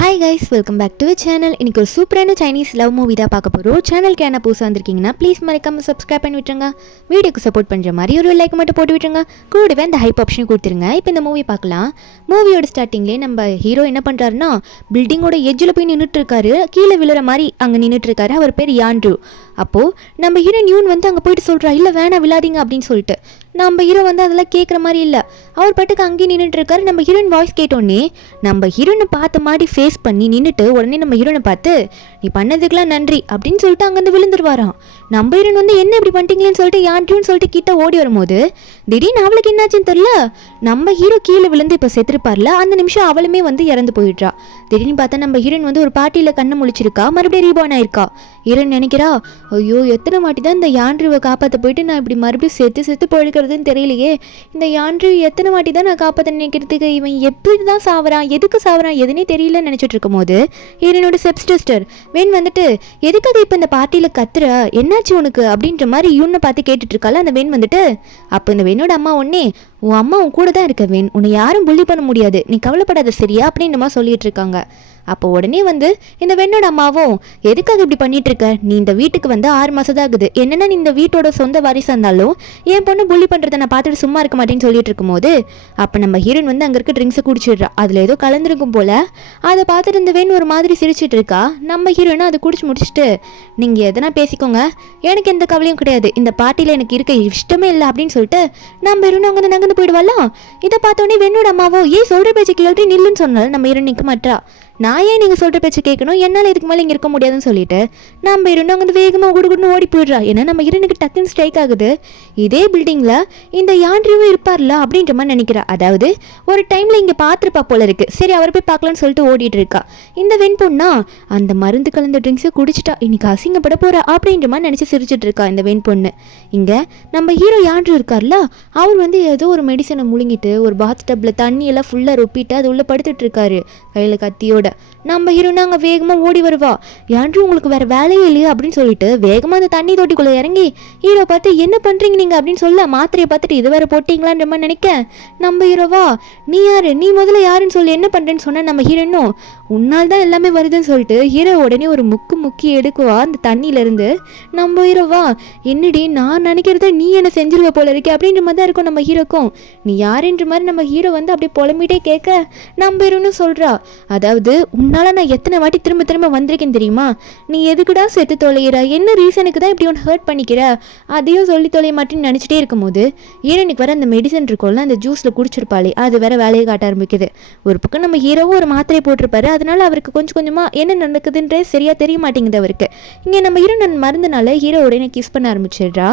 Hi guys, welcome back to channel. இன்றைக்கி ஒரு சூப்பரான சைனீஸ் லவ் மூவி தான் பார்க்க போகிறோம். சேனலுக்கு என்ன புதுசாக வந்திருக்கீங்கன்னா ப்ளீஸ் மறக்காமல் சப்ஸ்கிரைப் பண்ணி விட்டுருங்க. வீடியோக்கு சப்போர்ட் பண்ணுற மாதிரி ஒரு லைக் மட்டும் போட்டு விட்டுருங்க. கூடவே இந்த ஹைப் ஆப்ஷன் கொடுத்துருங்க. இப்போ இந்த மூவி பார்க்கலாம். மூவியோட ஸ்டார்டிங்லேயே நம்ம ஹீரோ என்ன பண்ணுறாருன்னா, பில்டிங்கோட எஜ்ஜில் போய் நின்றுட்டு இருக்காரு. கீழே விழுற மாதிரி அங்கே நின்றுட்டு இருக்காரு. அவர் பேர் யான்ட்ரூ. அப்போது நம்ம ஹீரோ நியூன் வந்து அங்கே போயிட்டு சொல்கிறா, இல்லை வேணாம் விழாதீங்க அப்படின்னு சொல்லிட்டு. நம்ம ஹீரோ வந்து அதெல்லாம் கேட்குற மாதிரி இல்லை. அவர் பாட்டுக்கு அங்கேயே நின்றுட்டு இருக்காரு. நம்ம ஹீரோயின் வாய்ஸ் கேட்டோடனே நம்ம ஹீரோனை பார்த்த மாதிரி ஃபேஸ் பண்ணி நின்றுட்டு உடனே நம்ம ஹீரோனை பார்த்து, நீ பண்ணதுக்கெலாம் நன்றி அப்படின்னு சொல்லிட்டு அங்கேருந்து விழுந்துருவாராம். நம்ம ஹீரோன் வந்து என்ன இப்படி பண்ணிட்டீங்களேன்னு சொல்லிட்டு யான்ட்ரூன்னு சொல்லிட்டு கிட்ட ஓடி வரும்போது திடீர்னு அவளுக்கு என்னாச்சுன்னு தெரியல. நம்ம ஹீரோ கீழே விழுந்து இப்போ செத்துருப்பார்ல, அந்த நிமிஷம் அவளுமே வந்து இறந்து போயிடுறா. திடீர்னு பார்த்தா நம்ம ஹீரோயின் வந்து ஒரு பார்ட்டியில் கண்ணை முழிச்சிருக்கா, மறுபடியும் ரீபார்ன் ஆயிருக்கா. ஹீரோயின் நினைக்கிறா, ஐயோ எத்தனை வாட்டி தான் இந்த யான்ட்ரூவை காப்பாற்ற போயிட்டு நான் இப்படி மறுபடியும் செத்து போயிருக்கிறதுன்னு தெரியலையே. இந்த யான்ட்ரூ எத்தனை வாட்டி தான் நான் காப்பாற்ற நினைக்கிறதுக்கு, இவன் எப்படி தான் சாவறான், எதுக்கு சாவறான் எதுனே தெரியலன்னு நினச்சிட்டு இருக்கும் போது ஹீரோனோட சிஸ்டர் வேன் வந்துட்டு, எதுக்காக இப்போ இந்த பார்ட்டியில் கத்துற, என்னாச்சு உனக்கு அப்படின்ற மாதிரி இவனை பார்த்து கேட்டுட்டு இருக்கால. அந்த வேன் வந்துட்டு, அப்போ இந்த வேனோட அம்மா ஒன்னே, உன் அம்மா உன் கூட தான் இருக்க வேன், உன்னை யாரும் புள்ளி பண்ண முடியாது, நீ கவலைப்படாத சரியா அப்படின்ற மாதிரி சொல்லிட்டு இருக்காங்க. அப்போ உடனே வந்து இந்த வெண்ணோட அம்மாவும், எதுக்காக இப்படி பண்ணிட்டு இருக்க, நீ இந்த வீட்டுக்கு வந்து 6 மாதம் தான் ஆகுது, என்னன்னா நீ இந்த வீட்டோட சொந்த வாரிசாக இருந்தாலும் என் பொண்ணு புள்ளி பண்ணுறதை நான் பார்த்துட்டு சும்மா இருக்க மாட்டேன்னு சொல்லிட்டு இருக்கும்போது, அப்போ நம்ம ஹீரோயின் வந்து அங்கே இருக்க ட்ரிங்க்ஸை குடிச்சிடுறா. அதில் ஏதோ கலந்துருக்கும் போல. அதை பார்த்துட்டு இந்த வேன் ஒரு மாதிரி சிரிச்சிட்டு இருக்கா. நம்ம ஹீரோயினும் அதை குடிச்சு முடிச்சுட்டு, நீங்கள் எதனா பேசிக்கோங்க, எனக்கு எந்த கவலையும் கிடையாது, இந்த பார்ட்டியில் எனக்கு இருக்க இஷ்டமே இல்லை அப்படின்னு சொல்லிட்டு நம்ம ஹீரோயின் அங்கே நகர்ந்து போயிடுவாலாம். இதை பார்த்தோன்னே வெண்ணோட அம்மாவோ, ஏன் சொல்கிற பேச்சு கேள்வி நில்லுன்னு சொன்னாலும் நம்ம ஹீரோயின் நிற்க மாட்டா. நான் ஏன் நீங்கள் சொல்கிற பேச்சு கேட்கணும், என்னால் இதுக்கு மேலே இங்கே இருக்க முடியாதுன்னு சொல்லிட்டு நம்ம ஹீரோயின் அங்கே வேகமாக குடுகுடுன்னு ஓடி போயிடுறா. ஏன்னா நம்ம ஹீரோனுக்கு டக்குன்னு ஸ்ட்ரைக் ஆகுது, இதே பில்டிங்கில் இந்த யான்ட்ரூவும் இருப்பார்ல அப்படின்ற மாதிரி நினைக்கிறா. அதாவது ஒரு டைமில் இங்கே பார்த்துருப்பா போல இருக்கு. சரி அவரை போய் பார்க்கலான்னு சொல்லிட்டு ஓடிட்டு இருக்கா. இந்த வெண் பொண்ணா அந்த மருந்து கலந்த ட்ரிங்க்ஸை குடிச்சிட்டா, இன்னைக்கு அசிங்கப்பட போகிறா அப்படின்ற மாதிரி நினச்சி சிரிச்சிட்டு இருக்கா இந்த வெண் பொண்ணு. இங்கே நம்ம ஹீரோ யான்ட்ரூ இருக்கார்ல, அவர் வந்து ஏதோ ஒரு மெடிசனை முழுங்கிட்டு ஒரு பாத் டப்பில் தண்ணியெல்லாம் ஃபுல்லாக ரொப்பிட்டு அது உள்ளே படுத்துட்டு இருக்காரு கையில் கத்தியோட. நம்ம ஹீரோனா அங்கே வேகமாக ஓடி வருவா. யான்ட்ரூ உங்களுக்கு வேறு வேலையே இல்லையா அப்படின்னு சொல்லிட்டு வேகமாக அந்த தண்ணி தொட்டிக்குள்ளே இறங்கி ஹீரோ பார்த்து, என்ன பண்ணுறீங்க நீங்கள் அப்படின்னு சொல்ல, மாத்திரையை பார்த்துட்டு இது வேறு போட்டிங்களான்ற மாதிரி நினைக்க, நம்ம ஹீரோவா, நீ யாரு, நீ முதல்ல யாருன்னு சொல்லி என்ன பண்ணுறேன்னு சொன்ன. நம்ம ஹீரோனும், உன்னால் தான் எல்லாமே வருதுன்னு சொல்லிட்டு ஹீரோ உடனே ஒரு முக்கி எடுக்குவா அந்த தண்ணியிலேருந்து. நம்ம ஹீரோவா, என்னடி நான் நினைக்கிறத நீ என்ன செஞ்சிருவ போல இருக்கே அப்படின்ற மாதிரி தான் இருக்கும் நம்ம ஹீரோக்கும். நீ யாருன்ற மாதிரி நம்ம ஹீரோ வந்து அப்படியே புலம்பிட்டே கேட்க, நம்ம ஹீரோன்னு சொல்கிறா, அதாவது உன்னால் நான் எத்தனை வாட்டி திரும்ப வந்திருக்கேன்னு தெரியுமா, நீ எதுக்குடா செத்து தொலைகிற, என்ன ரீசனுக்கு தான் இப்படி ஒன்று ஹர்ட் பண்ணிக்கிற, அதையும் சொல்லி தொலைய மாட்டேன்னு நினச்சிட்டே இருக்கும்போது ஹீரோனுக்கு வர அந்த மெடிசன் இருக்கும்ல, அந்த ஜூஸில் குடிச்சிருப்பாளே, அது வேற வேலையை காட்ட ஆரம்பிக்குது. ஒரு பக்கம் நம்ம ஹீரோவும் ஒரு மாத்திரை போட்டிருப்பாரு, அதனால அவருக்கு கொஞ்சமாக என்ன நடக்குதுன்றே சரியாக தெரிய மாட்டேங்குது அவருக்கு. இங்கே நம்ம ஹீரோ மருந்துனால ஹீரோ உடனே கிஸ் பண்ண ஆரம்பிச்சிடுறா.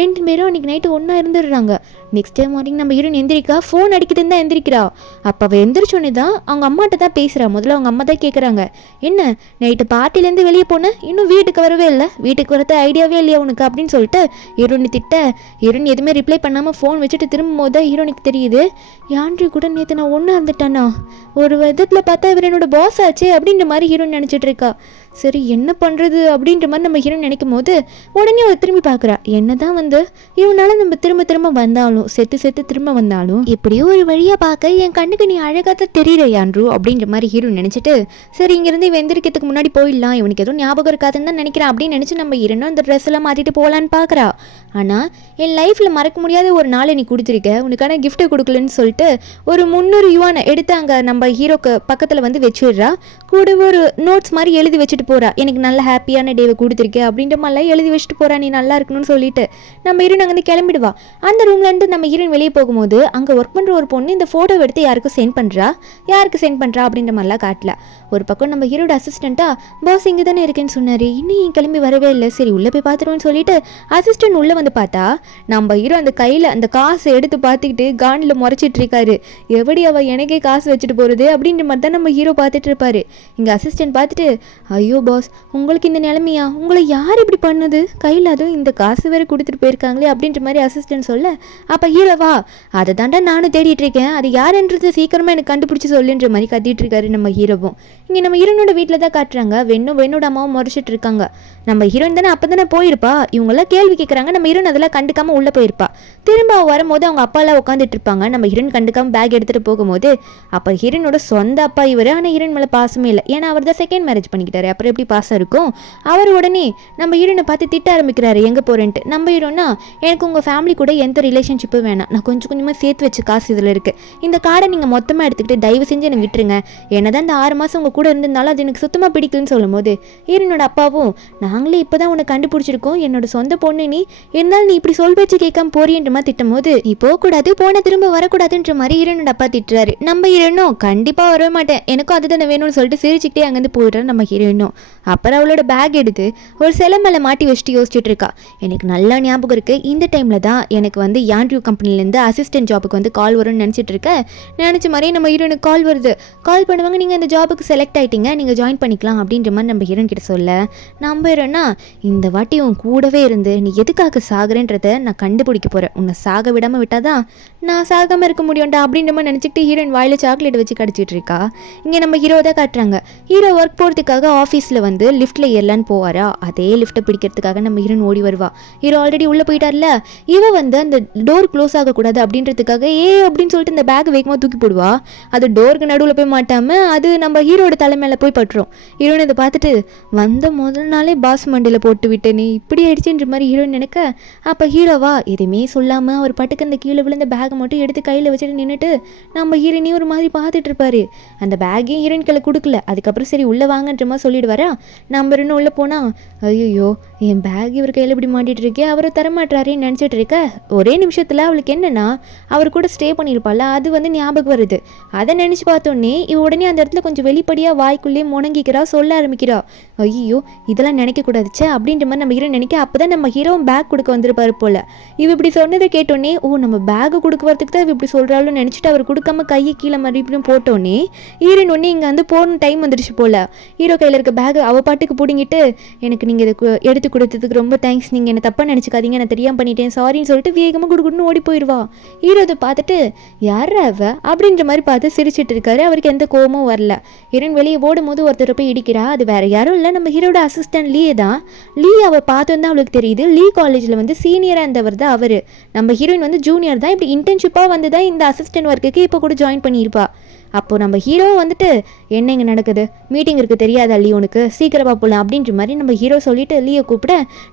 2 பேரும் அன்றைக்கி நைட்டு ஒன்றா இருந்துடுறாங்க. நெக்ஸ்ட் டே மார்னிங் நம்ம ஹீரோயின் எந்திரிக்கா, ஃபோன் அடிக்குதுன்னு தான் எந்திரிக்கிறா. அப்போ அவள் எந்திரிச்சோன்னே தான் அவங்க அம்மாட்ட தான் பேசுகிறா. முதல்ல அவங்க அம்மா தான் கேட்குறாங்க, என்ன நைட்டு பார்ட்டிலேருந்து வெளியே போனேன், இன்னும் வீட்டுக்கு வரவே இல்லை, வீட்டுக்கு வரது ஐடியாவே இல்லையா உனக்கு அப்படின்னு சொல்லிட்டு ஹீரோனி திட்ட. ஹீரோயின் எதுவுமே ரிப்ளை பண்ணாமல் ஃபோன் வச்சுட்டு திரும்பும் போது தான் ஹீரோனுக்கு தெரியுது, யான்ட்ரூ கூட நேற்று நான் ஒன்றா இருந்துட்டானா, ஒரு விதத்தில் பார்த்தா இவர் என்னோட பாஸ் ஆச்சு அப்படின்ற மாதிரி ஹீரோயின் நினச்சிட்டு இருக்கா. சரி என்ன பண்ணுறது அப்படின்ற மாதிரி நம்ம ஹீரோயின் நினைக்கும் போது உடனே ஒரு திரும்பி பார்க்குறா. என்ன தான் வந்து இவனால நம்ம திரும்ப வந்தாலும் செத்து திரும்ப வந்தாலும் எப்படியோ ஒரு வழியாக பார்க்க என் கண்ணுக்கு நீ அழகாக தான் தெரியுற யான்ட்ரூ அப்படின்ற மாதிரி ஹீரோயின் நினச்சிட்டு, சரி இங்கேருந்து இவன் எந்திரிக்கிறதுக்கு முன்னாடி போயிடலாம், இவனுக்கு எதுவும் ஞாபகம் இருக்காதுன்னு தான் நினைக்கிறேன் அப்படின்னு நினச்சி நம்ம ஹீரோனும் அந்த ட்ரெஸ் எல்லாம் மாற்றிட்டு போகலான்னு பார்க்குறா. ஆனால் என் லைஃப்பில் மறக்க முடியாத ஒரு நாளை நீ கொடுத்துருக்க, உனக்கான கிஃப்ட்டை கொடுக்கலன்னு சொல்லிட்டு ஒரு 300 யுவானை எடுத்து அங்கே நம்ம ஹீரோக்கு பக்கத்தில் வந்து வச்சுடுறா. கூட ஒரு நோட்ஸ் மாதிரி எழுதி வச்சுட்டு போறா, எனக்கு நல்ல ஹாப்பியான டேவை கொடுத்துருக்கேன் அப்படின்ற மாதிரிலாம் எழுதி வச்சுட்டு போறா, நீ நல்லா இருக்கணும்னு சொல்லிட்டு. நம்ம ஹீரோயின் அங்கே கிளம்பிடுவா. அந்த ரூம்லேருந்து நம்ம ஹீரோயின் வெளியே போகும்போது அங்கே ஒர்க் பண்ணுற ஒரு பொண்ணு இந்த ஃபோட்டோ எடுத்து யாருக்கு சென்ட் பண்ணுறா அப்படின்ற மாதிரிலாம் காட்டல. ஒரு பக்கம் நம்ம ஹீரோட அசிஸ்டண்ட்டா, பாஸ் இங்கே தானே இருக்கேன்னு சொன்னார், இன்னும் கிளம்பி வரவே இல்லை, சரி உள்ளே போய் பார்த்துருவோன்னு சொல்லிட்டு அசிஸ்டன்ட் உள்ளே வந்து பார்த்தா நம்ம ஹீரோ அந்த கையில் அந்த காசை எடுத்து பார்த்துக்கிட்டு காண்டில் முறைச்சிட்டு இருக்காரு. எப்படி அவள் எனக்கே காசு வச்சுட்டு போகிறது அப்படின்ற மாதிரி தான் நம்ம ஹீரோ பார்த்துட்டு இருப்பாரு. இங்கே அசிஸ்டன்ட் பார்த்துட்டு, ஐயோ பாஸ் உங்களுக்கு இந்த நிலைமையா, உங்களை யார் இப்படி பண்ணது, கையில் அதுவும் இந்த காசு வேறு கொடுத்துட்டு போயிருக்காங்களே அப்படின்ற மாதிரி அசிஸ்டன்ட் சொல்ல, அப்போ அப்போ ஹீரோவா அதை தாண்டா நானும் தேடிட்டு இருக்கேன், அது யாருன்றது சீக்கிரமாக எனக்கு கண்டுபிடிச்சி சொல்லுன்ற மாதிரி கத்திட்டு இருக்காரு நம்ம ஹீரோவும். இங்கே நம்ம ஹீரோனோட வீட்டில் தான் காட்டுறாங்க. வெண்ணோட அம்மாவும் முறைச்சிட்டு இருக்காங்க. நம்ம ஹீரோயின் தானே அப்போ தானே போயிருப்பா, இவங்கெல்லாம் கேள்வி கேட்குறாங்க. நம்ம ஹீரோன் அதெல்லாம் கண்டுக்காமல் உள்ளே போயிருப்பா. திரும்ப வரும்போது அவங்க அப்பாலாம் உட்காந்துட்டு இருப்பாங்க. நம்ம ஹீரோயின் கண்டுக்காமல் பேக் எடுத்துகிட்டு போகும்போது அப்போ ஹீரோனோட சொந்த அப்பா இவர். ஆனால் ஹீரோயின் மேலே பாசமே இல்லை, ஏன்னா அவர் தான் செகண்ட் மேரேஜ் பண்ணிக்கிட்டாரு. அப்புறம் எப்படி பாசம் இருக்கும்? அவர் உடனே நம்ம ஹீரோனை பார்த்து திட்ட ஆரம்பிக்கிறாரு, எங்கே போகிறேன்ட்டு. நம்ம ஹீரோனா, எனக்கு உங்கள் ஃபேமிலி கூட எந்த ரிலேஷன்ஷிப்பும் வேணாம், நான் கொஞ்சம் கொஞ்சமாக சேர்த்து வச்சு காசு இதில் இருக்குது, இந்த கார்டை நீங்கள் மொத்தமாக எடுத்துக்கிட்டு தயவு செஞ்சு என்னை விட்டுருங்க, என்னதான் இந்த 6 மாதம் உங்கள் கூட இருந்திருந்தாலும் அது எனக்கு சுத்தமாக பிடிக்கலன்னு சொல்லும் போது ஹீரோனோட அப்பாவும், நாங்களே இப்போ தான் உன்னை கண்டுபிடிச்சிருக்கோம், என்னோட சொந்த பொண்ணு நீ, இருந்தாலும் நீ இப்படி சொல் பேச்சு கேட்காம போறின்ற மாதிரி திட்டும் போது நீ போகக்கூடாது, போன திரும்ப வரக்கூடாதுன்ற மாதிரி ஹீரோனோட அப்பா திட்டுறாரு. நம்ம ஹீரோனும் கண்டிப்பாக வரவே மாட்டேன், எனக்கும் அதுதான் வேணும்னு சொல்லிட்டு சிரிச்சுக்கிட்டே அங்கேருந்து போயிடுறாரு நம்ம ஹீரோயினும். அப்புறம் அவளோட பேக் எடுத்து ஒரு சிலை மேலே மாட்டி வச்சுட்டு யோசிச்சுட்டு இருக்கா. எனக்கு நல்லா ஞாபகம் இருக்குது, இந்த டைமில் தான் எனக்கு வந்து யாண்ட்ரியூ கம்பெனிலேருந்து அசிஸ்டன்ட் ஜாபுக்கு வந்து கால் வரும்னு நினச்சிட்டு இருக்கேன். நினச்ச மாதிரியே நம்ம ஹீரோனுக்கு கால் வருது. கால் பண்ணுவாங்க, நீங்கள் இந்த ஜாபுக்கு செலக்ட் ஆகிட்டீங்க, நீங்கள் ஜாயின் பண்ணிக்கலாம் அப்படின்ற மாதிரி நம்ம ஹீரோன் கிட்ட சொல்ல, நம்ம ஹீரோனா, இந்த வாட்டி உன் கூடவே இருந்து நீ எதுக்காக சாகுறேன்றத நான் கண்டுபிடிக்க போகிறேன், உன்னை சாக விடாமல் விட்டாதான் நான் சாகாமல் இருக்க முடியும்டா அப்படின்ற மாதிரி நினச்சிக்கிட்டு ஹீரோயின் வாயில் சாக்லேட் வச்சு கடிச்சிட்டு இருக்கா. இங்கே நம்ம ஹீரோ தான் காட்டுறாங்க. ஹீரோ ஒர்க் போகிறதுக்காக ஆஃபீஸில் வந்து லிஃப்ட்டில் ஏறலான்னு போவாரா, அதே லிஃப்ட்டை பிடிக்கிறதுக்காக நம்ம ஹீரோன் ஓடி வருவா. ஹீரோ ஆல்ரெடி உள்ளே போயிட்டார்ல, இவ வந்து அந்த டோர் க்ளோஸ் ஆகக்கூடாது அப்படின்றதுக்காக அப்படின்னு சொல்லிட்டு இந்த பேக் வேகமாக தூக்கி போடுவா. அது டோருக்கு நடுவில் போய் மாட்டாமல் அது நம்ம ஹீரோட தலைமையில் போய் பட்டுரும். ஹீரோயின் இதை பார்த்துட்டு, வந்த முதல் நாளே பாஸ் மண்டியில் போட்டு விட்டேனே, இப்படி ஆயிடுச்சுன்ற மாதிரி ஹீரோயின் நினைக்க, அப்போ ஹீரோவா எதுவுமே சொல்லாமல் அவர் பாட்டுக்கு அந்த கீழே விழுந்த பேக்கை மட்டும் எடுத்து கையில் வச்சுட்டு நின்றுட்டு நம்ம ஹீரோயினையும் ஒரு மாதிரி பார்த்துட்டு இருப்பாரு. அந்த பேக்கையும் ஹீரோயின் கையில் கொடுக்கல. அதுக்கப்புறம் சரி உள்ளே வாங்கன்ற மாதிரி சொல்லிடுவாரா. நம்ம இன்னும் உள்ளே போனால், ஐயோ என் பேக் இவர் கையில் இப்படி மாட்டிகிட்டு இருக்கே, அவரை தரமாட்டாரேன்னு நினச்சிட்டு இருக்க, ஒரே நிமிஷத்தில் அவளுக்கு என்னென்னா அவர் கூட ஸ்டே பண்ணியிருப்பாள், அது வந்து ஞாபகம் வருது. அதை நினச்சி பார்த்தோன்னே இவ உடனே அந்த இடத்துல கொஞ்சம் வெளிப்படையாக வாய்க்குள்ளேயே முணங்கிக்கிறா, சொல்ல ஆரம்பிக்கிறா, ஐயோ இதெல்லாம் நினைக்கக்கூடாதுச்சே அப்படின்ற மாதிரி நம்ம ஹீரோ நினைக்க. அப்போ தான் நம்ம ஹீரோவும் பேக் கொடுக்க வந்திருப்பாரு போல். இவ இப்படி சொன்னதை கேட்டோன்னே, ஓ நம்ம பேக்கு கொடுக்க வரதுக்கு தான் இவ இப்படி சொல்கிறாலும் நினச்சிட்டு அவர் கொடுக்காம கையை கீழே மறுபடியும் போட்டோன்னே ஹீரோயின் ஒன்று இங்கே வந்து போன டைம் வந்துடுச்சு போல். ஹீரோ கையில் இருக்க பேக் அவள் பாட்டுக்கு பிடிங்கிட்டு, எனக்கு நீங்கள் இதை எடுத்து கொடுத்ததுக்கு ரொம்ப தேங்க்ஸ், நீங்கள் என்ன தப்பாக நினச்சிக்காதீங்க, நான் தெரியாமல் பண்ணிட்டேன் சாரின்னு சொல்லிட்டு வேகமாக குடுக்குன்னு ஓடி போயிடுவா. ஹீரோ அதை பார்த்துட்டு, யார் அவ அப்படின்ற மாதிரி பார்த்து சிரிச்சிட்டு இருக்காரு. அவருக்கு எந்த கோபமும் வரல. ஹீரோயின் வெளியே ஓடும் போது ஒருத்தர் போய் இடிக்கிறா. அது வேற யாரும் இல்லை, நம்ம ஹீரோட அசிஸ்டன்ட் லீ தான். லீ அவள் பார்த்து வந்து அவளுக்கு தெரியுது, லீ காலேஜில் வந்து சீனியராக இருந்தவர் தான் அவர். நம்ம ஹீரோயின் வந்து ஜூனியர் தான். இப்படி இன்டர்ன்ஷிப்பாக வந்து தான் இந்த அசிஸ்டன்ட் ஒர்க்குக்கு இப்போ கூட ஜாயின் பண்ணியிருப்பா. அப்போது நம்ம ஹீரோ வந்துட்டு, என்ன இங்கே நடக்குது, மீட்டிங் இருக்குது தெரியாதா லியோனுக்கு, சீக்கிரமாக போகலாம் அப்படின்ற மாதிரி நம்ம ஹீரோ சொல்லிட்டு லீயை கூப்பிட,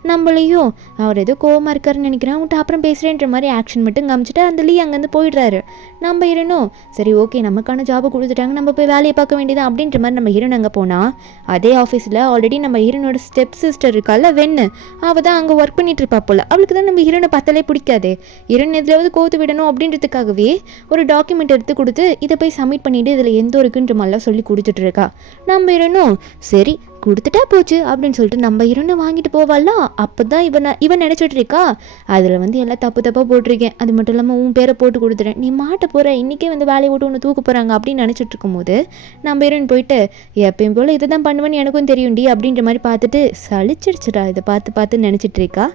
நம்மளையும் அவர் எதோ கோவமாக இருக்காருன்னு நினைக்கிறேன், அவங்கள்ட்ட அப்புறம் பேசுகிறேன்ற மாதிரி ஆக்ஷன் மட்டும் காமிச்சிட்டு அந்த லீ அங்கேருந்து போயிடுறாரு. நம்ம ஹீரோனும் சரி ஓகே நமக்கான ஜாபை கொடுத்துட்டாங்க, நம்ம போய் வேலையை பார்க்க வேண்டியதான் அப்படின்ற மாதிரி நம்ம ஹீரோன் அங்கே போனால், அதே ஆஃபீஸில் ஆல்ரெடி நம்ம ஹீரோனோட ஸ்டெப் சிஸ்டர் இருக்கால வெண்ணு, அவள் தான் அங்கே ஒர்க் பண்ணிட்டு இருப்பா போல். அவளுக்கு தான் நம்ம ஹீரோனை பார்த்தாலே பிடிக்காது. ஹீரோன் எதுலையாவது கோத்து விடணும் அப்படின்றதுக்காகவே ஒரு டாக்குமெண்ட் எடுத்து கொடுத்து இதை போய் சப்மிட் பண்ணிட்டு இதில் எந்த இருக்குன்ற மாதிரிலாம் சொல்லி கொடுத்துட்டு இருக்கா. நம்ம ஹீரோனும் சரி கொடுத்துட்டா போச்சு அப்படின்னு சொல்லிட்டு நம்ம ஹீரோனை வாங்கிட்டு போவாளா. அப்போ தான் இவன் நினச்சிட்டு இருக்கா, அதில் வந்து எல்லாம் தப்பாக போட்டிருக்கேன், அது மட்டும் இல்லாமல் உன் பேரை போட்டு கொடுத்துட்டேன், நீ மாட்ட போகிற, இன்றைக்கே வந்து வேலையை விட்டு ஒன்று தூக்க போகிறாங்க அப்படின்னு நினச்சிட்டு இருக்கும்போது நம்ம ஹீரோயின் போயிட்டு, எப்பயும் போல் இதை தான் பண்ணுவேன்னு எனக்கும் தெரியும்டி அப்படின்ற மாதிரி பார்த்துட்டு சளிச்சிடுச்சுடா இதை பார்த்து நினச்சிட்டு இருக்கா.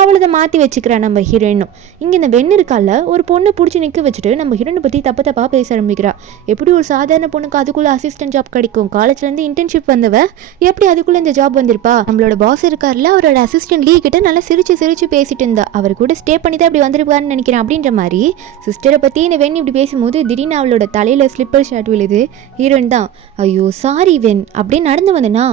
அவளை அதை மாற்றி வச்சுக்கிறா நம்ம ஹீரோயினும். இங்கே இந்த வெண்ணு இருக்கால, ஒரு பொண்ணை பிடிச்சி நிற்க வச்சுட்டு நம்ம ஹீரோனை பற்றி தப்பாக பேச ஆரம்பிக்கிறா. எப்படி ஒரு சாதாரண பொண்ணுக்கு அதுக்குள்ளே அசிஸ்டன்ட் ஜாப் கிடைக்கும், காலேஜ்லேருந்து இன்டர்ன்ஷிப் வந்தவ எப்படி அதுக்குள்ள இந்த ஜாப் வந்திருப்பா, நம்மளோட பாஸ் இருக்கார்ல அவரோட அசிஸ்டன்ட் லீ கிட்ட நல்லா சிரிச்சு பேசிட்டு இருந்தா, அவர் கூட ஸ்டே பண்ணி தான் இப்படி வந்திருப்பாருன்னு நினைக்கிறேன் அப்படின்ற மாதிரி சிஸ்டரை பற்றி இந்த வெண் இப்படி பேசும்போது திடீர்னு அவளோட தலையில் ஸ்லிப்பர் ஷர்ட் விழுது. ஹீரோயின் தான், ஐயோ சாரி வெண் அப்படின்னு நடந்து வந்தேன்னா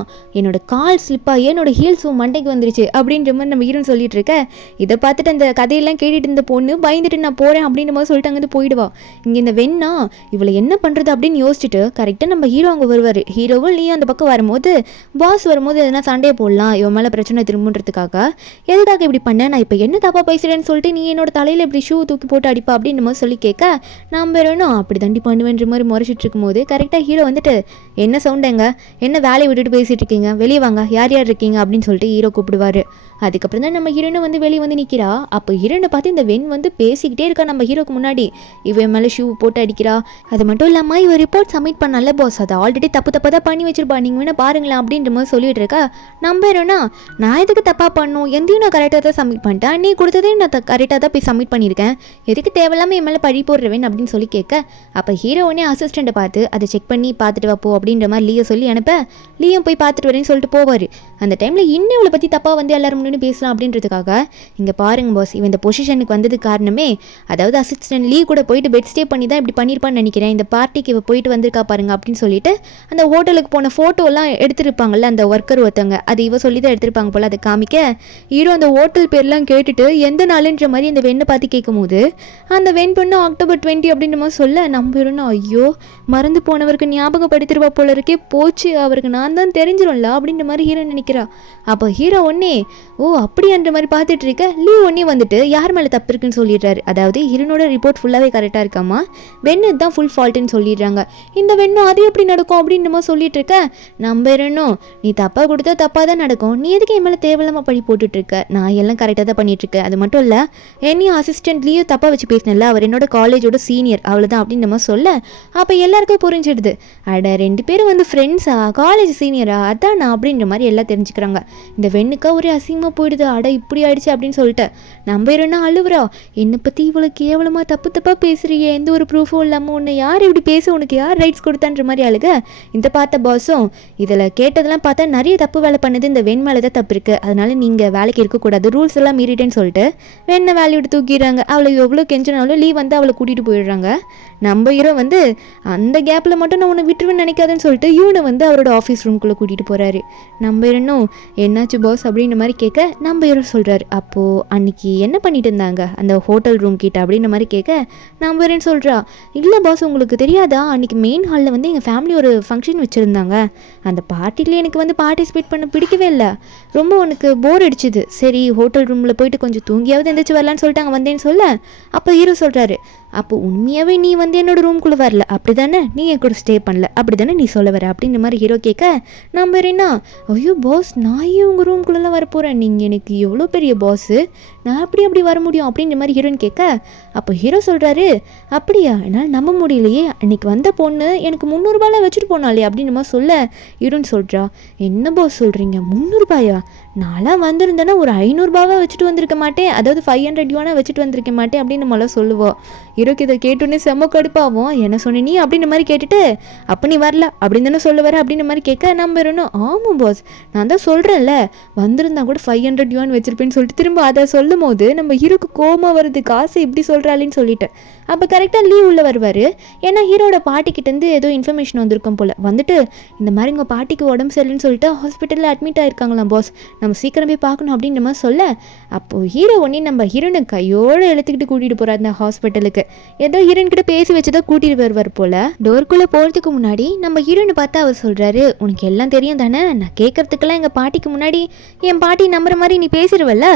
என்னோட கால் ஸ்லிப்பாக என்னோட ஹீல்ஸும் மண்டைக்கு வந்துருச்சு அப்படின்ற மாதிரி நம்ம ஹீரோன் சொல்லிட்டு இருக்க. இதை பார்த்துட்டு அந்த கதையெல்லாம் கேட்டுட்டு இருந்த பொண்ணு பயந்துட்டு நான் போகிறேன் அப்படின்ற மாதிரி சொல்லிட்டு அங்கேருந்து போயிடுவா. இங்கே இந்த வெண்ணா இவளை என்ன பண்ணுறது அப்படின்னு யோசிச்சுட்டு கரெக்டாக நம்ம ஹீரோ அங்கே வருவார். ஹீரோவும் லீ அந்த பக்கம் வரும்போது பாஸ் வரும்போது எதனா சண்டையை போடலாம், இவன் மேலே பிரச்சனை திரும்புன்றதுக்காக, எதுக்காக இப்படி பண்ண, நான் இப்போ என்ன தப்பாக பேசுகிறேன்னு சொல்லிட்டு நீ என்னோட தலையில் இப்படி ஷூ தூக்கி போட்டு அடிப்பா அப்படின்ற மாதிரி சொல்லி கேட்க, நான் வேணும் அப்படி தண்டி பண்ணுவேன்ற மாதிரி முறைச்சிட்டு இருக்கும்போது கரெக்டாக ஹீரோ வந்துட்டு, என்ன சவுண்டுங்க, என்ன வேலையை விட்டுட்டு பேசிகிட்டு இருக்கீங்க, வெளியே வாங்க, யார் இருக்கீங்க அப்படின்னு சொல்லிட்டு ஹீரோ கூப்பிடுவார். அதுக்கப்புறம் தான் நம்ம ஹீரோனை வந்து வெளியே வந்து நிற்கிறா. அப்போ ஹீரோனை பார்த்து இந்த வெண் வந்து பேசிக்கிட்டே இருக்கா நம்ம ஹீரோக்கு முன்னாடி, இவன் மேலே ஷூ போட்டு அடிக்கிறா. அது மட்டும் இல்லாமல் இவன் ரிப்போர்ட் சப்மிட் பண்ணல பாஸ், அதை ஆல்ரெடி தப்பு தான் பண்ணி வச்சிருப்பா, நீங்கள் வேணா பாருங்களேன் அப்படின்னு அப்படின்ற மாதிரி சொல்லிட்டு இருக்கா. நம்புறேன்னா நான் எதுக்கு தப்பாக பண்ணும், எந்தையும் நான் கரெக்டாக தான் சப்மிட் பண்ணிட்டேன், நீ கொடுத்ததையும் நான் கரெக்டாக தான் போய் சப்மிட் பண்ணியிருக்கேன், எதுக்கு தேவையில்லாமல் என் மேலே பழி போடுறவேன் அப்படின்னு சொல்லி கேட்க, அப்போ ஹீரோ உடனே அசிஸ்டண்ட்டை பார்த்து அதை செக் பண்ணி பார்த்துட்டு வாப்போ அப்படின்ற மாதிரி லீயை சொல்லி அனுப்ப, லீயும் போய் பார்த்துட்டு வரேன்னு சொல்லிட்டு போவார். அந்த டைமில் இன்னும் இவளை பற்றி தப்பாக வந்து எல்லாரும் முன்னாடி பேசலாம் அப்படின்றதுக்காக, இங்கே பாருங்க பாஸ், இவன் இந்த பொசிஷனுக்கு வந்ததுக்கு காரணமே, அதாவது அசிஸ்டன்ட் லீவ் கூட போயிட்டு பெட் ஸ்டே பண்ணி தான் இப்படி பண்ணியிருப்பான்னு நினைக்கிறேன், இந்த பார்ட்டிக்கு இவ போயிட்டு வந்திருக்கா பாருங்க அப்படின்னு சொல்லிட்டு அந்த ஹோட்டலுக்கு போன ஃபோட்டோலாம் எடுத்துருப்பாங்கல்ல அந்த ஒர்க்கர் ஒருத்தவங்க, அது இவ சொல்லி தான் எடுத்திருப்பாங்க போல், அதை காமிக்க ஹீரோ அந்த ஹோட்டல் பேர்லாம் கேட்டுட்டு எந்த நாளுன்ற மாதிரி அந்த வெண்ணை பார்த்து கேட்கும்போது அந்த வெண் பொண்ணு அக்டோபர் 20 அப்படின்ற மாதிரி சொல்ல, நம்புறோன்னா ஐயோ மறந்து போனவருக்கு ஞாபகப்படுத்திருவா போல இருக்கே, போச்சு அவருக்கு நான் தான் தெரிஞ்சிடும்ல அப்படின்ற மாதிரி ஹீரோ நினைக்கிறா. அப்போ ஹீரோ ஒன்னே ஓ அப்படின்ற மாதிரி பார்த்துட்டு இருக்க, லீ ஒன்னே வந்துட்டு யார் மேலே தப்பு இருக்குன்னு சொல்லிடுறாரு. அதாவது ஹீரோனோட ரிப்போர்ட் ஃபுல்லாகவே கரெக்டாக இருக்காமா, வெண்ணு தான் ஃபுல் ஃபால்ட்டுன்னு சொல்லிடுறாங்க. இந்த வெண்ணும் அது எப்படி நடக்கும் அப்படின்னு நம்ம சொல்லிட்டு இருக்க, நம்புறேனும் நீ தப்பாக கொடுத்தா தப்பாக தான் நடக்கும், நீ எதுக்கு என் மேலே தேவையில்லாமல் படி போட்டுட்ருக்க, நான் எல்லாம் கரெக்டாக தான் பண்ணிகிட்ருக்கேன், அது மட்டும் இல்லை என்னையும் அசிஸ்டன்ட்லேயும் தப்பாக வச்சு பேசினல, அவர் என்னோட காலேஜோட சீனியர் அவ்வளோதான் அப்படின்னு நம்ம சொல்ல, அப்போ எல்லாருக்கும் புரிஞ்சிடுது, அட 2 பேரும் வந்து ஃப்ரெண்ட்ஸா, காலேஜ் சீனியரா, அதான் நான் அப்படின்ற மாதிரி எல்லாம் தெரிஞ்சுக்கிறாங்க. இந்த வெண்ணுக்கா ஒரே அசிங்கமாக போயிடுது, அட இப்படி ஆயிடுச்சு அப்படின்னு சொல்லிட்டு நம்புறேன்னா அழுவுறா, என்னை பற்றி இவ்வளோ கேவலமாக தப்பாக பேசுறியே, எந்த ஒரு ப்ரூஃபும் இல்லாமல் உன்னை யார் இப்படி பேச, உனக்கு யார் ரைட்ஸ் கொடுத்தான்ற மாதிரி அழுக. இந்த பார்த்த பாஸும் இதில் கேட்டதெல்லாம் பார்த்தா நிறைய தப்பு வேலை பண்ணது இந்த வெண் மேலே தான் தப்பு இருக்குது, அதனால நீங்கள் வேலைக்கு இருக்கக்கூடாது, ரூல்ஸ் எல்லாம் மீறிட்டேன்னு சொல்லிட்டு வெண்ணை வேலையை விட்டு தூக்கிடுறாங்க. அவளை எவ்வளோ கெஞ்சினாலும் லீவ் வந்து அவளை கூட்டிகிட்டு போயிடுறாங்க. நம்ம ஹீரோ வந்து அந்த கேப்பில் மட்டும் நான் உன்னை விட்டுருவேன்னு நினைக்காதுன்னு சொல்லிட்டு இவனை வந்து அவரோட ஆஃபீஸ் ரூம்குள்ளே கூட்டிகிட்டு போகிறாரு. நம்ம ஹீரோனும் என்னாச்சு பாஸ் அப்படின்ற மாதிரி கேட்க, நம்ம ஹீரோ சொல்கிறாரு, அப்போது அன்னைக்கு என்ன பண்ணிட்டு இருந்தாங்க அந்த ஹோட்டல் ரூம் கிட்ட அப்படின்ற மாதிரி கேட்க, நம்ம ஹீரோன்னு சொல்கிறா, இல்லை பாஸ் உங்களுக்கு தெரியாதா, அன்றைக்கி மெயின் ஹாலில் வந்து எங்கள் ஃபேமிலி ஒரு ஃபங்க்ஷன் வச்சுருந்தாங்க, அந்த பார்ட்டியில் எனக்கு வந்து பார்ட்டிசிபேட் பண்ண பிடிக்கவே இல்லை, ரொம்ப உனக்கு போர் அடிச்சுது, சரி ஹோட்டல் ரூமில் போயிட்டு கொஞ்சம் தூங்கியாவது எந்திரிச்சு வரலான்னு சொல்லிட்டு அங்கே வந்தேன்னு சொல்ல, அப்போ ஹீரோ சொல்கிறாரு, அப்போ உண்மையாகவே நீ வந்து என்னோட ரூம்குள்ளே வரல அப்படி தானே, நீ என் கூட ஸ்டே பண்ணல அப்படி தானே நீ சொல்ல வர அப்படின்ற மாதிரி ஹீரோ கேட்க, நம்ம என்ன ஐயோ பாஸ் நான் ஏன் உங்கள் ரூம்குள்ளெல்லாம் வரப்போகிறேன், நீங்கள் எனக்கு எவ்வளோ பெரிய பாஸு, நான் அப்படி வர முடியும் அப்படின்ற மாதிரி ஹீரோன்னு கேட்க, அப்போ ஹீரோ சொல்கிறாரு, அப்படியா என்னால் நம்ப முடியலையே, அன்றைக்கி வந்த பொண்ணு எனக்கு 300 ரூபாயெலாம் வச்சுட்டு போனாலே அப்படின்னு மாதிரி சொல்ல, ஹீரோன்னு சொல்கிறா, என்ன பாஸ் சொல்கிறீங்க 300 ரூபாயா, நான்லாம் வந்திருந்தேன்னா ஒரு 500 ரூபாவை வச்சுட்டு வந்திருக்க மாட்டேன், அதாவது 500 யூனா வச்சுட்டு வந்திருக்க மாட்டேன் அப்படின்னு நம்மளாம் சொல்லுவோம். ஹீரோக்கு இதை கேட்டோன்னே செம்ம கடுப்பாகும், என்ன சொன்ன நீ அப்படின்ற மாதிரி கேட்டுட்டு, அப்போ நீ வரல அப்படின்னு தானே சொல்ல வர அப்படின்ற மாதிரி கேட்க, நம்ம வரணும் ஆமாம் பாஸ் நான் தான் சொல்கிறேன்ல வந்திருந்தா கூட 500 யூன் வச்சிருப்பேன்னு சொல்லிட்டு திரும்ப அதை சொல்லும் போது நம்ம ஹீரோக்கு கோமா வருது, காசு இப்படி சொல்கிறாளின்னு சொல்லிட்டு. அப்போ கரெக்டாக லீவ் உள்ள வருவார், ஏன்னா ஹீரோட பாட்டிக்கிட்டேருந்து ஏதோ இன்ஃபர்மேஷன் வந்திருக்கும் போல், வந்துட்டு இந்த மாதிரி உங்கள் பாட்டிக்கு உடம்பு சரியில்லைன்னு சொல்லிட்டு ஹாஸ்பிட்டலில் அட்மிட் ஆகிருக்காங்களாம் பாஸ், நம்ம சீக்கிரம் போய் பார்க்கணும் அப்படின்ற மாதிரி சொல்ல, அப்போது ஹீரோ ஒன்றே நம்ம ஹீரோனை கையோடு எழுத்துக்கிட்டு கூட்டிகிட்டு போகிறார் அந்த ஹாஸ்பிட்டலுக்கு, ஏதோ ஹீரோன் கிட்ட பேசி வச்சு தான் கூட்டிகிட்டு வருவார் போல். டோருக்குள்ளே போகிறதுக்கு முன்னாடி நம்ம ஹீரோனை பார்த்து அவர் சொல்கிறாரு, உனக்கு எல்லாம் தெரியும் தானே, நான் கேட்கறதுக்கெல்லாம் எங்கள் பாட்டிக்கு முன்னாடி என் பாட்டி நம்புற மாதிரி நீ பேசிடுவல்ல,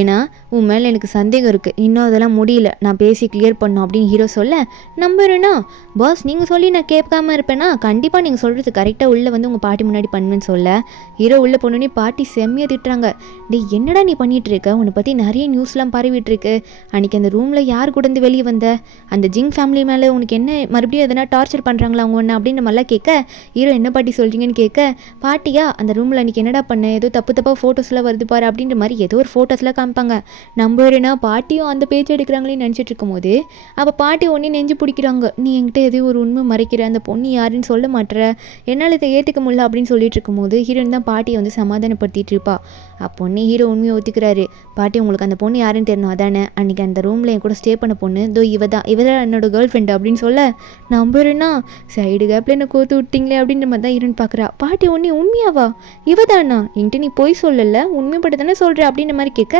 ஏன்னா உன் மேலே எனக்கு சந்தேகம் இருக்குது, இன்னும் அதெல்லாம் முடியல, நான் பேசி கிளியர் பண்ணோம் அப்படின்னு ஹீரோ சொல்ல, நம்புறேன்னா பாஸ் நீங்கள் சொல்லி நான் கேட்காம இருப்பேன்னா கண்டிப்பாக நீங்கள் சொல்கிறது கரெக்டாக உள்ளே வந்து உங்கள் பாட்டி முன்னாடி பண்ணுவேன்னு சொல்ல, ஹீரோ உள்ளே போனோடனே பாட்டி செம்மையாக திட்டுறாங்க, டே என்னடா நீ பண்ணிகிட்டு இருக்க, உன்னை பற்றி நிறைய நியூஸ்லாம் பரவிட்டு இருக்கு, அன்றைக்கி அந்த ரூமில் யார் கூட வந்து வெளியே வந்த, அந்த ஜிங் ஃபேமிலி மேலே உனக்கு என்ன மறுபடியும் எதனா டார்ச்சர் பண்ணுறாங்களா அவங்க ஒன்று அப்படின்ற மாதிரிலாம் கேட்க, ஹீரோ என்ன பாட்டி சொல்கிறீங்கன்னு கேட்க, பாட்டியா அந்த ரூமில் அன்றைக்கி என்னடா பண்ண, ஏதோ தப்பாக ஃபோட்டோஸ்லாம் வருது பாரு அப்படின்ற மாதிரி ஏதோ ஒரு ஃபோட்டோஸ்லாம் காமிப்பாங்க. நம்புறேன்னா பாட்டியும் அந்த பேச்சு எடுக்கிறாங்களேன்னு நினச்சிட்டு இருக்கும்போது அப்போ பாட்டி ஒன்றே நெஞ்சு பிடிக்கிறாங்க, நீ என்கிட்ட எதோ ஒரு உண்மை மறைக்கிற, அந்த பொண்ணு யாருன்னு சொல்ல மாட்டேற, என்னால் இதை ஏற்றுக்க முடியல அப்படின்னு சொல்லிட்டு இருக்கும்போது ஹீரோயின் தான் பாட்டியை வந்து சமாதானப்படுத்திட்டு இருப்பா. அப்பொன்னே ஹீரோ உண்மையை ஒத்துக்கிறாரு, பாட்டி உங்களுக்கு அந்த பொண்ணு யாருன்னு தெரியணும் அதானே, அன்றைக்கி அந்த ரூமில் என் கூட ஸ்டே பண்ண பொண்ணு இதோ இவ தான் என்னோட கேர்ள் ஃப்ரெண்டு அப்படின்னு சொல்ல, நம்புறேன்னா சைடு கேப்பில் என்ன கோத்து விட்டீங்களே அப்படின்ற மாதிரி தான் ஹீரோன்னு பார்க்குறா. பாட்டி ஒன்றே உண்மையாவா இவ தானா, என்கிட்ட நீ போய் சொல்லலை உண்மைப்பட்டு தானே சொல்கிற அப்படின்ற மாதிரி கேட்க,